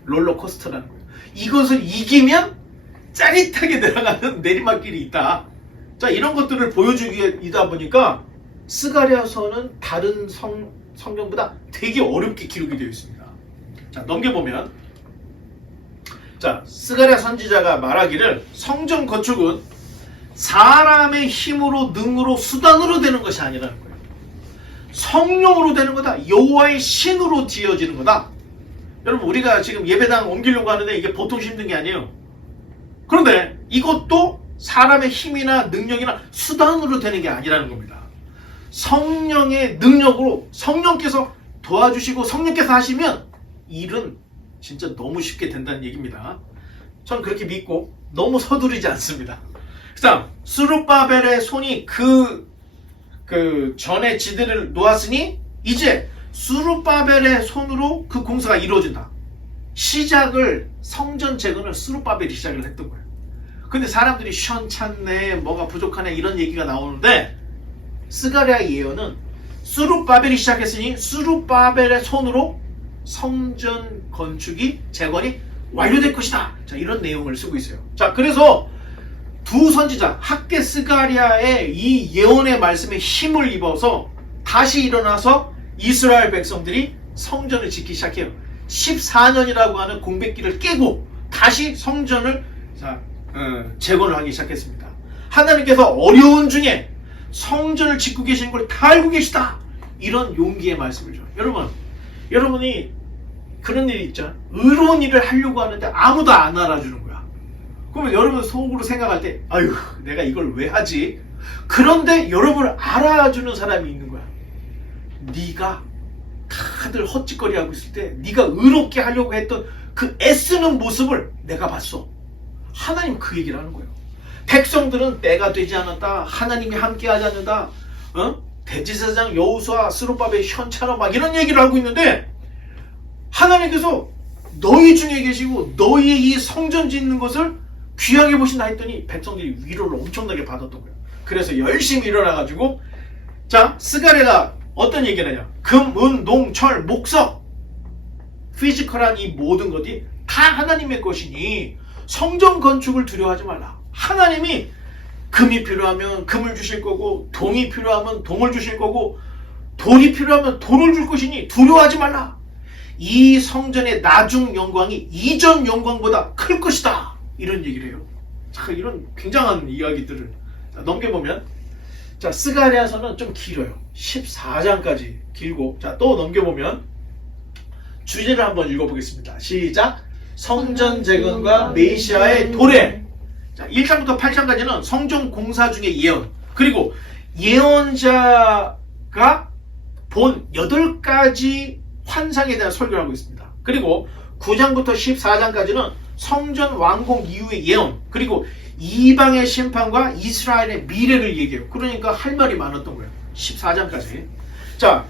롤러코스터라는 거예요. 이것을 이기면 짜릿하게 내려가는 내리막길이 있다. 자, 이런 것들을 보여주기다 보니까 스가랴서는 다른 성경보다 되게 어렵게 기록이 되어 있습니다. 자, 넘겨보면, 자, 스가랴 선지자가 말하기를 성전 건축은 사람의 힘으로 능으로 수단으로 되는 것이 아니라는 거예요. 성령으로 되는 거다. 여호와의 신으로 지어지는 거다. 여러분, 우리가 지금 예배당 옮기려고 하는데 이게 보통 힘든 게 아니에요. 그런데 이것도 사람의 힘이나 능력이나 수단으로 되는 게 아니라는 겁니다. 성령의 능력으로 성령께서 도와주시고 성령께서 하시면 일은 진짜 너무 쉽게 된다는 얘기입니다. 전 그렇게 믿고 너무 서두르지 않습니다. 그다음 스룹바벨의 손이 그 전에 지대를 놓았으니 이제 스룹바벨의 손으로 그 공사가 이루어진다. 시작을 성전 재건을 스룹바벨이 시작을 했던 거예요. 근데 사람들이 시원찮네, 뭐가 부족하네 이런 얘기가 나오는데 스가랴 예언은 스룹바벨이 시작했으니 스룹바벨의 손으로 성전 건축이 재건이 완료될 것이다. 자, 이런 내용을 쓰고 있어요. 자, 그래서 두 선지자 학개 스가랴의 이 예언의 말씀에 힘을 입어서 다시 일어나서 이스라엘 백성들이 성전을 짓기 시작해요. 14년이라고 하는 공백기를 깨고 다시 성전을 재건을 하기 시작했습니다. 하나님께서 어려운 중에 성전을 짓고 계신 걸 다 알고 계시다. 이런 용기의 말씀을 줘요. 여러분이 그런 일이 있죠. 의로운 일을 하려고 하는데 아무도 안 알아주는 거야. 그러면 여러분 속으로 생각할 때, 아유, 내가 이걸 왜 하지? 그런데 여러분을 알아주는 사람이 있는 거야. 네가 다들 헛짓거리 하고 있을 때 네가 의롭게 하려고 했던 그 애쓰는 모습을 내가 봤어. 하나님 그 얘기를 하는 거예요. 백성들은 때가 되지 않았다. 하나님이 함께하지 않는다. 대제사장 여호수아, 스룹바벨, 현찬아 막 이런 얘기를 하고 있는데 하나님께서 너희 중에 계시고 너희의 이 성전 짓는 것을 귀하게 보신다 했더니 백성들이 위로를 엄청나게 받았던 거예요. 그래서 열심히 일어나가지고 자, 스가랴가 어떤 얘기를 하냐. 금, 은, 농, 철, 목석 피지컬한 이 모든 것이 다 하나님의 것이니 성전 건축을 두려워하지 말라. 하나님이 금이 필요하면 금을 주실 거고 동이 필요하면 동을 주실 거고 돌이 필요하면 돌을 줄 것이니 두려워하지 말라. 이 성전의 나중 영광이 이전 영광보다 클 것이다. 이런 얘기를 해요. 자, 이런 굉장한 이야기들을 넘겨보면, 자, 스가랴서는 좀 길어요. 14장까지 길고, 자, 또 넘겨보면 주제를 한번 읽어보겠습니다. 시작. 성전 재건과 메시아의 도래. 자, 1장부터 8장까지는 성전 공사 중의 예언, 그리고 예언자가 본 8가지 환상에 대한 설교를 하고 있습니다. 그리고 9장부터 14장까지는 성전 완공 이후의 예언, 그리고 이방의 심판과 이스라엘의 미래를 얘기해요. 그러니까 할 말이 많았던 거예요. 14장까지. 자,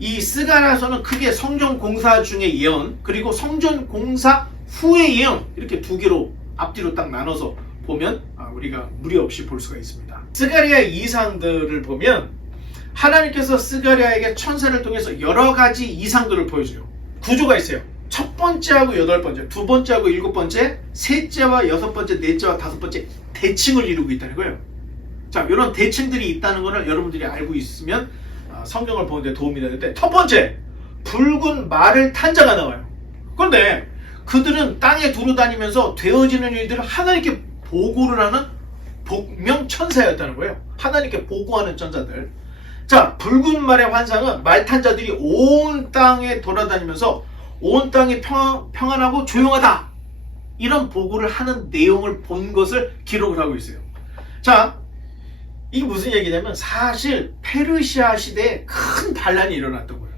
이 스가랴서는 크게 성전 공사 중의 예언, 그리고 성전 공사 후의 예언, 이렇게 두 개로 앞뒤로 딱 나눠서 보면 우리가 무리 없이 볼 수가 있습니다. 스가랴의 이상들을 보면 하나님께서 스가랴에게 천사를 통해서 여러 가지 이상들을 보여줘요. 구조가 있어요. 첫 번째하고 8번째, 두 번째하고 7번째, 셋째와 6번째, 넷째와 5번째 대칭을 이루고 있다는 거예요. 자, 이런 대칭들이 있다는 것을 여러분들이 알고 있으면 성경을 보는데 도움이 되는데, 첫 번째, 붉은 말을 탄 자가 나와요. 그런데 그들은 땅에 두루다니면서 되어지는 일들을 하나님께 보고를 하는 복명 천사였다는 거예요. 하나님께 보고하는 천사들. 자, 붉은 말의 환상은 말 탄 자들이 온 땅에 돌아다니면서 온 땅이 평안하고 조용하다, 이런 보고를 하는 내용을 본 것을 기록을 하고 있어요. 자, 이게 무슨 얘기냐면 사실 페르시아 시대에 큰 반란이 일어났던 거예요.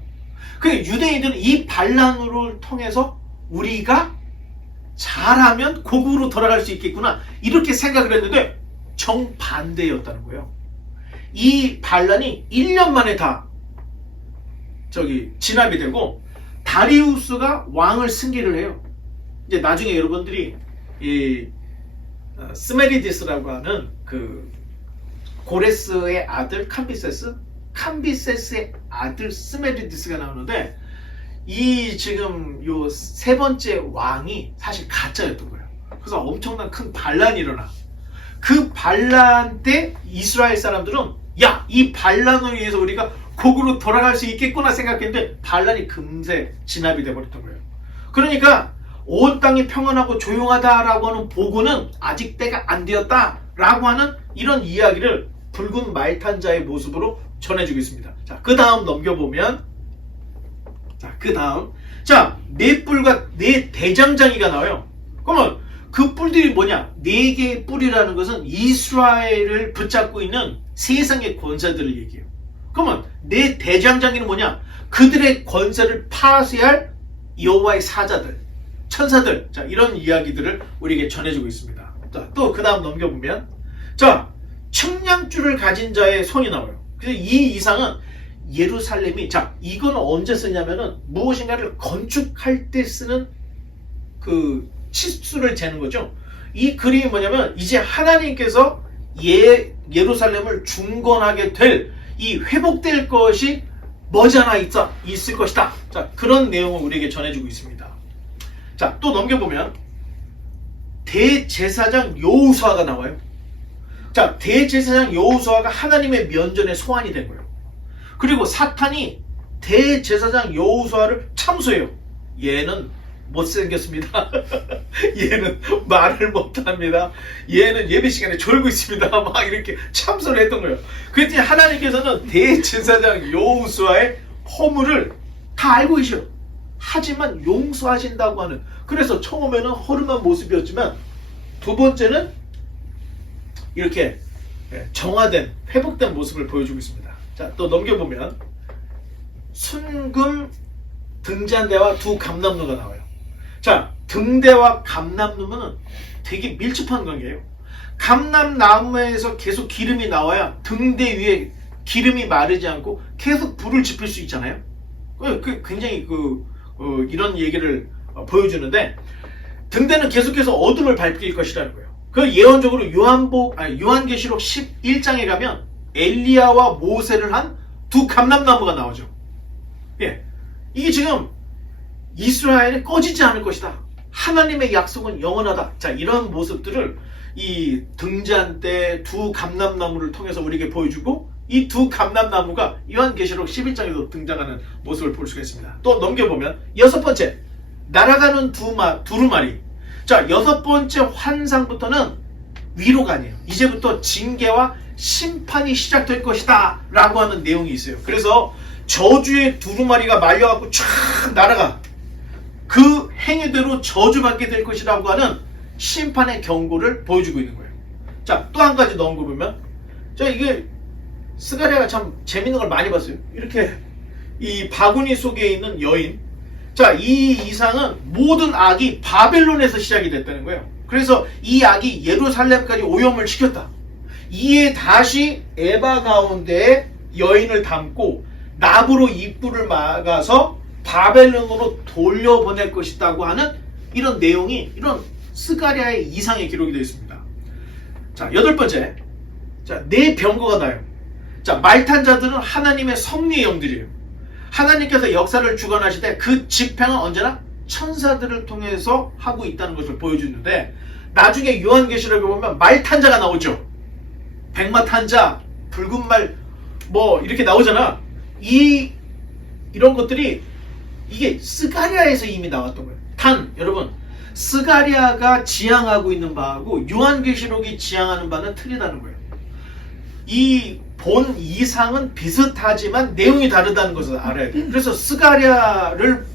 그 유대인들은 이 반란을 통해서 우리가 잘하면 고국으로 돌아갈 수 있겠구나, 이렇게 생각을 했는데 정반대였다는 거예요. 이 반란이 1년 만에 다 진압이 되고 다리우스가 왕을 승계를 해요. 이제 나중에 여러분들이 이 스메리디스라고 하는 그 고레스의 아들 캄비세스의 아들 스메리디스가 나오는데, 이 지금 요 세 번째 왕이 사실 가짜였던 거예요. 그래서 엄청난 큰 반란이 일어나. 그 반란 때 이스라엘 사람들은 야, 이 반란을 위해서 우리가 고국으로 돌아갈 수 있겠구나 생각했는데 반란이 금세 진압이 돼버렸던 거예요. 그러니까 온 땅이 평안하고 조용하다라고 하는 보고는 아직 때가 안 되었다라고 하는 이런 이야기를 붉은 말탄자의 모습으로 전해주고 있습니다. 자, 그 다음 넘겨보면, 네 뿔과 네 대장장이가 나와요. 그러면 그 뿔들이 뭐냐? 4개의 뿔이라는 것은 이스라엘을 붙잡고 있는 세상의 권세들을 얘기해요. 그러면 네 대장장이는 뭐냐? 그들의 권세를 파쇄할 여호와의 사자들, 천사들. 자, 이런 이야기들을 우리에게 전해주고 있습니다. 자, 또 그 다음 넘겨보면, 자, 측량줄을 가진 자의 손이 나와요. 그래서 이 이상은 예루살렘이, 자, 이건 언제 쓰냐면은 무엇인가를 건축할 때 쓰는 그 치수를 재는 거죠. 이 그림이 뭐냐면 이제 하나님께서 예루살렘을 중건하게 될, 이 회복될 것이 머지않아 있을 것이다. 자, 그런 내용을 우리에게 전해주고 있습니다. 자, 또 넘겨보면 대제사장 여호수아가 나와요. 자, 대제사장 여호수아가 하나님의 면전에 소환이 된 거예요. 그리고 사탄이 대제사장 여호수아를 참소해요. 얘는 못생겼습니다. 얘는 말을 못합니다. 얘는 예배 시간에 졸고 있습니다. 막 이렇게 참소를 했던 거예요. 그랬더니 하나님께서는 대제사장 여호수아의 허물을 다 알고 계셔. 하지만 용서하신다고 하는, 그래서 처음에는 허름한 모습이었지만 두 번째는 이렇게 정화된, 회복된 모습을 보여주고 있습니다. 자, 또 넘겨보면 순금 등잔대와 두 감람루가 나와요. 자, 등대와 감람루는 되게 밀접한 관계예요. 감람나무에서 계속 기름이 나와야 등대 위에 기름이 마르지 않고 계속 불을 지필 수 있잖아요. 굉장히 이런 얘기를 보여주는데, 등대는 계속해서 어둠을 밝힐 것이라는 거예요. 그 예언적으로 요한계시록 11장에 가면 엘리야와 모세를 한 두 감람나무가 나오죠. 예, 이게 지금 이스라엘이 꺼지지 않을 것이다. 하나님의 약속은 영원하다. 자, 이런 모습들을 이 등잔대 두 감람나무를 통해서 우리에게 보여주고, 이 두 감람나무가 요한계시록 11장에도 등장하는 모습을 볼 수가 있습니다. 또 넘겨보면 여섯 번째, 날아가는 두루마리. 자, 여섯 번째 환상부터는 위로가 아니에요. 이제부터 징계와 심판이 시작될 것이다 라고 하는 내용이 있어요. 그래서 저주의 두루마리가 말려갖고 쫙 날아가 그 행위대로 저주받게 될 것이라고 하는 심판의 경고를 보여주고 있는 거예요. 자, 또 한 가지 넘겨보면, 자, 이게 스가랴가 참 재밌는 걸 많이 봤어요. 이렇게 이 바구니 속에 있는 여인. 자, 이 이상은 모든 악이 바벨론에서 시작이 됐다는 거예요. 그래서 이 악이 예루살렘까지 오염을 시켰다. 이에 다시 에바 가운데에 여인을 담고 나무로 입구를 막아서 바벨론으로 돌려보낼 것이라고 하는 이런 내용이, 이런 스가랴의 이상의 기록이 되어 있습니다. 자, 여덟 번째. 자, 네 병거가 나요. 자, 말탄 자들은 하나님의 섭리의 영들이에요. 하나님께서 역사를 주관하시되 그 집행은 언제나 천사들을 통해서 하고 있다는 것을 보여주는데, 나중에 요한계시록에 보면 말탄자가 나오죠. 백마탄자, 붉은 말, 뭐 이렇게 나오잖아. 이런 것들이 이게 스가랴에서 이미 나왔던 거예요. 여러분, 스가랴가 지향하고 있는 바하고 요한계시록이 지향하는 바는 틀리다는 거예요. 이 본 이상은 비슷하지만 내용이 다르다는 것을 알아야 돼요. 그래서 스가랴를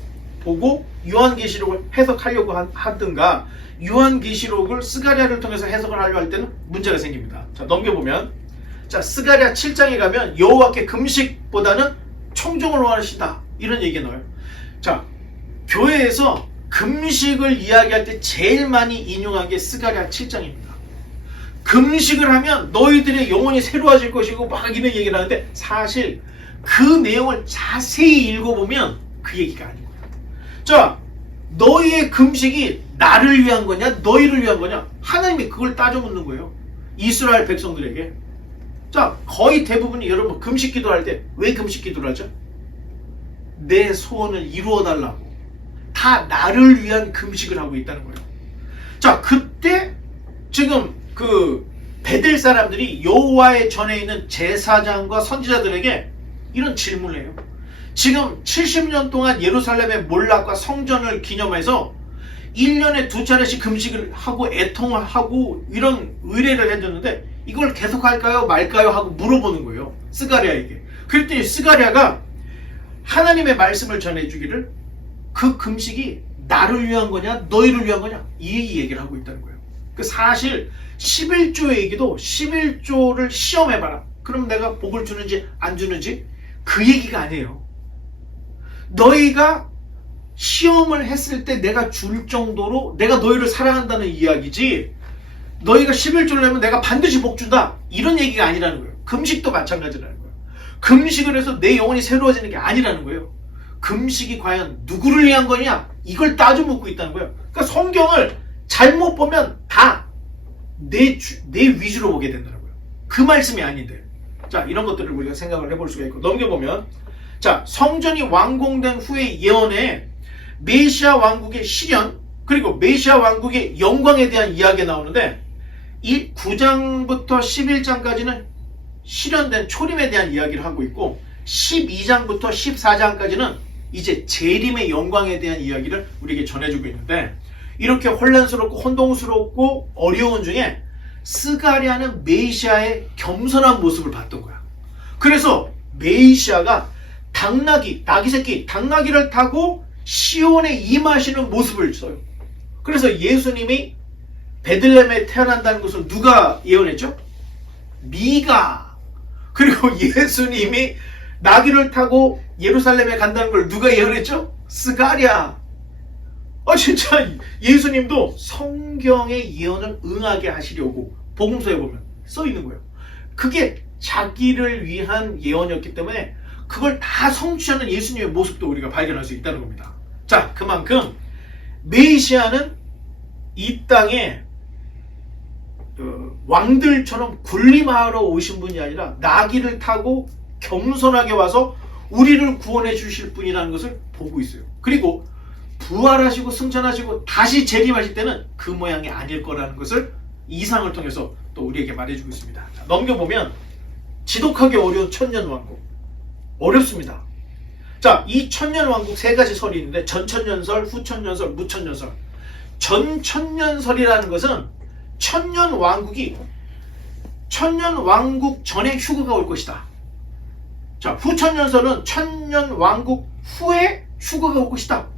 보고 요한계시록을 해석하려고 하든가, 요한계시록을 스가랴를 통해서 해석을 하려고 할 때는 문제가 생깁니다. 자, 넘겨보면, 자, 스가랴 7장에 가면 여호와께 금식보다는 청종을 원하신다, 이런 얘기가 나와요. 자, 교회에서 금식을 이야기할 때 제일 많이 인용한 게 스가랴 7장입니다. 금식을 하면 너희들의 영혼이 새로워질 것이고 막 이런 얘기를 하는데, 사실 그 내용을 자세히 읽어보면 그 얘기가 아니고요. 자, 너희의 금식이 나를 위한 거냐 너희를 위한 거냐, 하나님이 그걸 따져 묻는 거예요. 이스라엘 백성들에게. 자, 거의 대부분이 여러분 금식 기도할 때 왜 금식 기도를 하죠? 내 소원을 이루어 달라고. 다 나를 위한 금식을 하고 있다는 거예요. 자, 그때 지금 그 베델 사람들이 여호와의 전에 있는 제사장과 선지자들에게 이런 질문을 해요. 지금 70년 동안 예루살렘의 몰락과 성전을 기념해서 1년에 2차례씩 금식을 하고 애통을 하고 이런 의례를 해줬는데, 이걸 계속할까요 말까요 하고 물어보는 거예요, 스가랴에게. 그랬더니 스가랴가 하나님의 말씀을 전해주기를, 그 금식이 나를 위한 거냐 너희를 위한 거냐, 이 얘기를 하고 있다는 거예요. 그 사실 11조의 얘기도 11조를 시험해봐라, 그럼 내가 복을 주는지 안 주는지, 그 얘기가 아니에요. 너희가 시험을 했을 때 내가 줄 정도로 내가 너희를 사랑한다는 이야기지, 너희가 11조를 내면 내가 반드시 복 준다, 이런 얘기가 아니라는 거예요. 금식도 마찬가지라는 거예요. 금식을 해서 내 영혼이 새로워지는 게 아니라는 거예요. 금식이 과연 누구를 위한 거냐, 이걸 따져 묻고 있다는 거예요. 그러니까 성경을 잘못 보면 다 내 위주로 보게 된다는 거예요. 그 말씀이 아닌데. 자, 이런 것들을 우리가 생각을 해볼 수가 있고, 넘겨보면, 자, 성전이 완공된 후의 예언에 메시아 왕국의 실현, 그리고 메시아 왕국의 영광에 대한 이야기가 나오는데, 이 9장부터 11장까지는 실현된 초림에 대한 이야기를 하고 있고, 12장부터 14장까지는 이제 재림의 영광에 대한 이야기를 우리에게 전해주고 있는데, 이렇게 혼란스럽고 혼동스럽고 어려운 중에 스가랴는 메시아의 겸손한 모습을 봤던 거야. 그래서 메시아가 나귀 새끼 당나귀를 타고 시온에 임하시는 모습을 써요. 그래서 예수님이 베들레헴에 태어난다는 것을 누가 예언했죠? 미가. 그리고 예수님이 나귀를 타고 예루살렘에 간다는 걸 누가 예언했죠? 스가랴. 진짜 예수님도 성경의 예언을 응하게 하시려고 복음서에 보면 써 있는 거예요. 그게 자기를 위한 예언이었기 때문에 그걸 다 성취하는 예수님의 모습도 우리가 발견할 수 있다는 겁니다. 자, 그만큼 메시아는 이 땅에 왕들처럼 군림하러 오신 분이 아니라 나귀를 타고 겸손하게 와서 우리를 구원해 주실 분이라는 것을 보고 있어요. 그리고 부활하시고 승천하시고 다시 재림하실 때는 그 모양이 아닐 거라는 것을 이상을 통해서 또 우리에게 말해주고 있습니다. 자, 넘겨보면 지독하게 어려운 천년왕국. 어렵습니다. 자, 이 천년왕국 세 가지 설이 있는데 전천년설, 후천년설, 무천년설. 전천년설이라는 것은 천년왕국 전에 휴거가 올 것이다. 자, 후천년설은 천년왕국 후에 휴거가 올 것이다.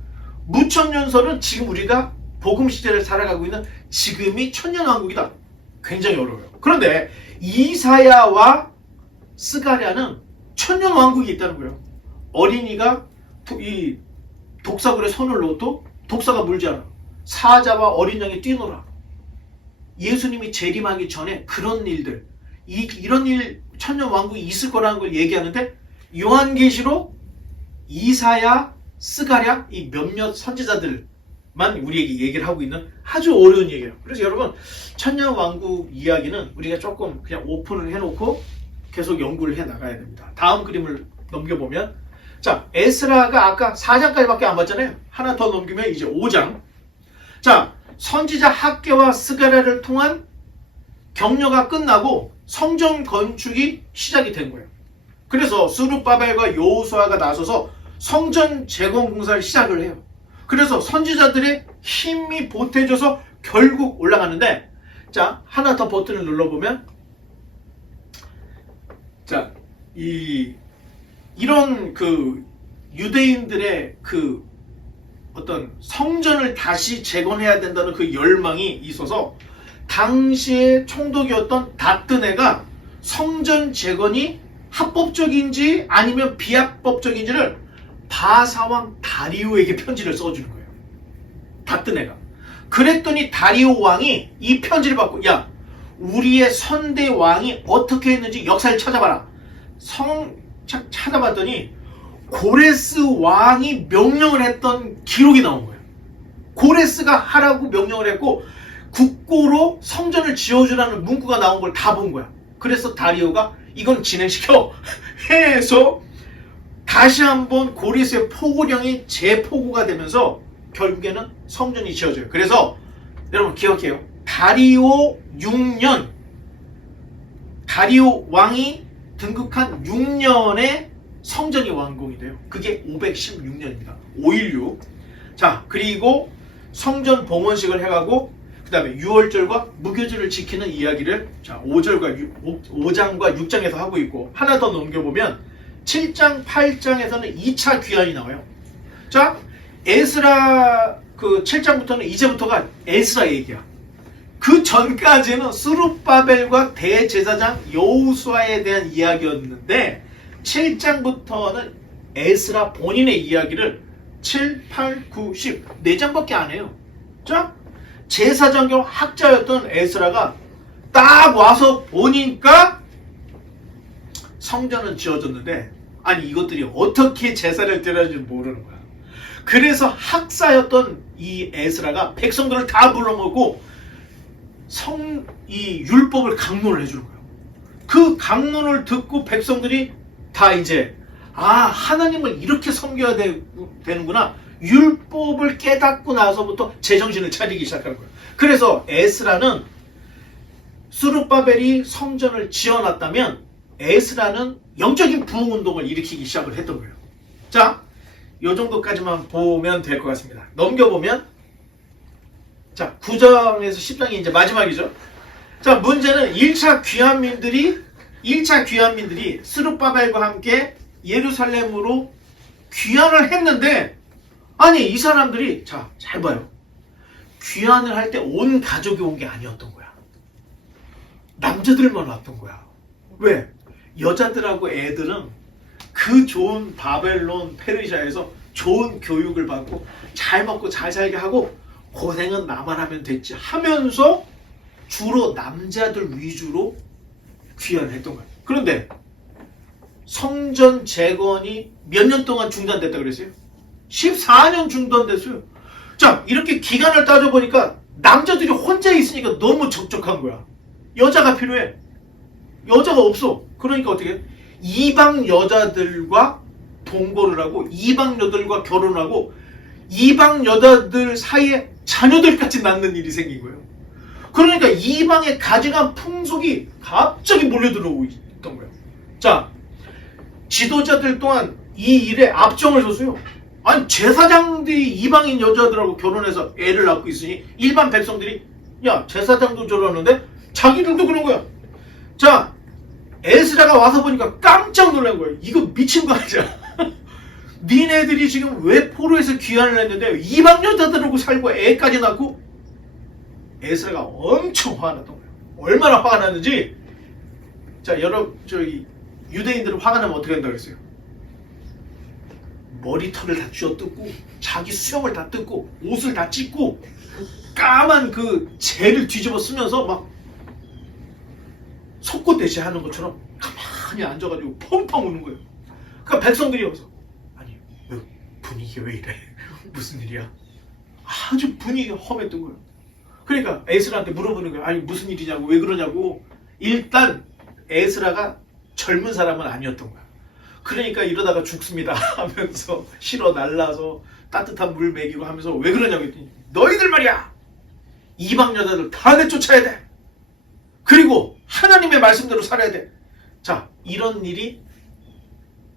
무천년설은 지금 우리가 복음시대를 살아가고 있는 지금이 천년왕국이다. 굉장히 어려워요. 그런데 이사야와 스가랴는 천년왕국이 있다는 거예요. 어린이가 이 독사굴에 손을 넣어도 독사가 물지 않아. 사자와 어린 양이 뛰노라. 예수님이 재림하기 전에 그런 일들, 이런 일, 천년왕국이 있을 거라는 걸 얘기하는데 요한계시록, 이사야, 스가랴 이 몇몇 선지자들만 우리에게 얘기를 하고 있는 아주 어려운 얘기예요. 그래서 여러분 천년왕국 이야기는 우리가 조금 그냥 오픈을 해놓고 계속 연구를 해 나가야 됩니다. 다음 그림을 넘겨보면, 자, 에스라가 아까 4장까지밖에 안 봤잖아요. 하나 더 넘기면 이제 5장. 자, 선지자 학개와 스가랴를 통한 격려가 끝나고 성전 건축이 시작이 된 거예요. 그래서 스룹바벨과 여호수아가 나서서 성전 재건 공사를 시작을 해요. 그래서 선지자들의 힘이 보태져서 결국 올라가는데, 자, 하나 더 버튼을 눌러보면, 자, 이런 그 유대인들의 그 어떤 성전을 다시 재건해야 된다는 그 열망이 있어서 당시의 총독이었던 다뜨네가 성전 재건이 합법적인지 아니면 비합법적인지를 바사왕 다리오에게 편지를 써주는 거예요. 다뜨네가. 그랬더니 다리오 왕이 이 편지를 받고, 야, 우리의 선대 왕이 어떻게 했는지 역사를 찾아봐라. 찾아봤더니 고레스 왕이 명령을 했던 기록이 나온 거예요. 고레스가 하라고 명령을 했고 국고로 성전을 지어주라는 문구가 나온 걸 다 본 거야. 그래서 다리오가 이건 진행시켜 해서 다시 한번 고레스의 포고령이 재포고가 되면서 결국에는 성전이 지어져요. 그래서 여러분 기억해요. 다리오 6년, 다리오 왕이 등극한 6년에 성전이 완공이 돼요. 그게 516년입니다. 516. 자, 그리고 성전 봉헌식을 해가고 그 다음에 유월절과 무교절을 지키는 이야기를, 자, 5장과 6장에서 하고 있고, 하나 더 넘겨보면 7장, 8장에서는 2차 귀환이 나와요. 자, 에스라 그 7장부터는 이제부터가 에스라 얘기야. 그 전까지는 스룹바벨과 대제사장 여호수아에 대한 이야기였는데 7장부터는 에스라 본인의 이야기를 7, 8, 9, 10 4장밖에 안 해요. 자, 제사장 겸 학자였던 에스라가 딱 와서 보니까 성전은 지어졌는데, 아니 이것들이 어떻게 제사를 드려야 할지 모르는 거야. 그래서 학사였던 이 에스라가 백성들을 다 불러모으고 이 율법을 강론을 해주는 거예요. 그 강론을 듣고 백성들이 다 이제, 아, 하나님을 이렇게 섬겨야 되는구나. 율법을 깨닫고 나서부터 제정신을 차리기 시작한 거예요. 그래서 에스라는 스룹바벨이 성전을 지어놨다면 에스라는 영적인 부흥운동을 일으키기 시작을 했던 거예요. 자, 요 정도까지만 보면 될 것 같습니다. 넘겨보면, 자, 9장에서 10장이 이제 마지막이죠. 자, 문제는 1차 귀환민들이 스룹바벨과 함께 예루살렘으로 귀환을 했는데, 아니 이 사람들이, 자, 잘 봐요. 귀환을 할 때 온 가족이 온 게 아니었던 거야. 남자들만 왔던 거야. 왜? 여자들하고 애들은 그 좋은 바벨론 페르시아에서 좋은 교육을 받고 잘 먹고 잘 살게 하고 고생은 나만 하면 됐지 하면서 주로 남자들 위주로 귀환을 했던 거예요. 그런데 성전 재건이 몇 년 동안 중단됐다 그랬어요? 14년 중단됐어요. 자, 이렇게 기간을 따져보니까 남자들이 혼자 있으니까 너무 적적한 거야. 여자가 필요해. 여자가 없어. 그러니까 어떻게 해? 이방 여자들과 동거를 하고 이방 여자들과 결혼하고 이방 여자들 사이에 자녀들까지 낳는 일이 생긴 거예요. 그러니까 이방의 가증한 풍속이 갑자기 몰려들어오고 있던 거예요. 자, 지도자들 또한 이 일에 앞장을 섰어요. 아니 제사장들이 이방인 여자들하고 결혼해서 애를 낳고 있으니 일반 백성들이 야 제사장도 저러는데 자기들도 그런 거야. 자, 에스라가 와서 보니까 깜짝 놀란 거예요. 이거 미친 거 아니야. 니네들이 지금 왜 포로에서 귀환을 했는데 이방 여자들하고 살고 애까지 낳고. 에스라가 엄청 화났던 거예요. 얼마나 화가 났는지. 자, 여러분 저기 유대인들은 화가 나면 어떻게 한다고 했어요? 머리털을 다 쥐어뜯고 자기 수염을 다 뜯고 옷을 다 찢고 까만 그 재를 뒤집어 쓰면서 막 속고대시 하는 것처럼 가만히 앉아가지고 펑펑 우는 거예요. 그러니까 백성들이 와서 아니 왜 분위기가 왜 이래? 무슨 일이야? 아주 분위기가 험했던 거예요. 그러니까 에스라한테 물어보는 거예요. 아니 무슨 일이냐고, 왜 그러냐고. 일단 에스라가 젊은 사람은 아니었던 거야. 그러니까 이러다가 죽습니다 하면서 실어 날라서 따뜻한 물 먹이고 하면서 왜 그러냐고 했더니 너희들 말이야 이방 여자들 다 내쫓아야 돼. 그리고 하나님의 말씀대로 살아야 돼. 자, 이런 일이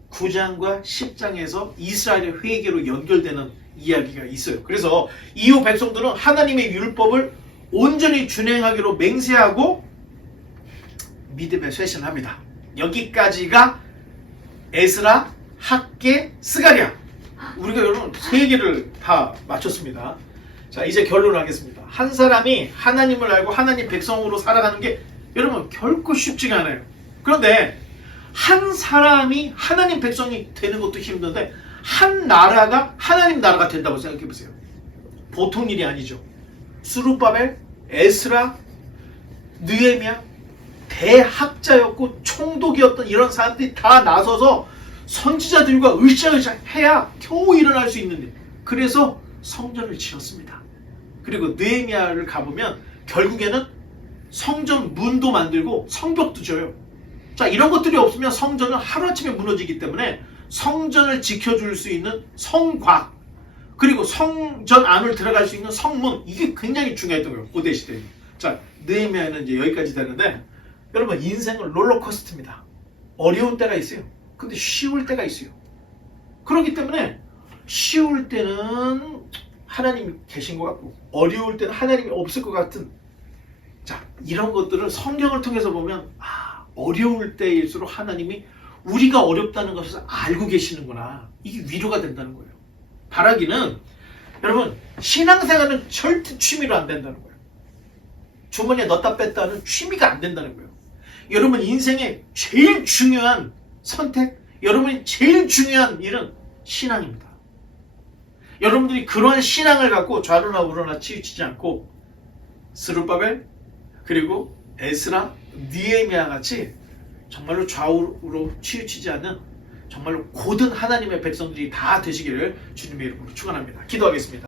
9장과 10장에서 이스라엘의 회개로 연결되는 이야기가 있어요. 그래서 이후 백성들은 하나님의 율법을 온전히 준행하기로 맹세하고 믿음에 쇄신합니다. 여기까지가 에스라, 학개, 스가랴. 우리가 여러분 3개를 다 맞췄습니다. 자, 이제 결론을 하겠습니다. 한 사람이 하나님을 알고 하나님 백성으로 살아가는 게 여러분 결코 쉽지가 않아요. 그런데 한 사람이 하나님 백성이 되는 것도 힘든데 한 나라가 하나님 나라가 된다고 생각해 보세요. 보통 일이 아니죠. 스룹바벨, 에스라, 느헤미야 대학자였고 총독이었던 이런 사람들이 다 나서서 선지자들과 으쌰으쌰 해야 겨우 일어날 수 있는 일. 그래서 성전을 지었습니다. 그리고 느헤미야를 가보면 결국에는 성전 문도 만들고 성벽도 져요. 자, 이런 것들이 없으면 성전은 하루아침에 무너지기 때문에 성전을 지켜줄 수 있는 성곽, 그리고 성전 안을 들어갈 수 있는 성문, 이게 굉장히 중요했던 거예요. 고대 시대에. 자, 느헤미야는 이제 여기까지 되는데 여러분 인생은 롤러코스터입니다. 어려운 때가 있어요. 근데 쉬울 때가 있어요. 그렇기 때문에 쉬울 때는 하나님이 계신 것 같고 어려울 때는 하나님이 없을 것 같은, 자, 이런 것들을 성경을 통해서 보면 어려울 때일수록 하나님이 우리가 어렵다는 것을 알고 계시는구나. 이게 위로가 된다는 거예요. 바라기는 여러분 신앙생활은 절대 취미로 안 된다는 거예요. 주머니에 넣었다 뺐다 하는 취미가 안 된다는 거예요. 여러분 인생의 제일 중요한 선택, 여러분이 제일 중요한 일은 신앙입니다. 여러분들이 그러한 신앙을 갖고 좌로나 우로나 치우치지 않고 스룹바벨 그리고 에스라, 느헤미야 같이 정말로 좌우로 치우치지 않는 정말로 고든 하나님의 백성들이 다 되시기를 주님의 이름으로 축원합니다. 기도하겠습니다.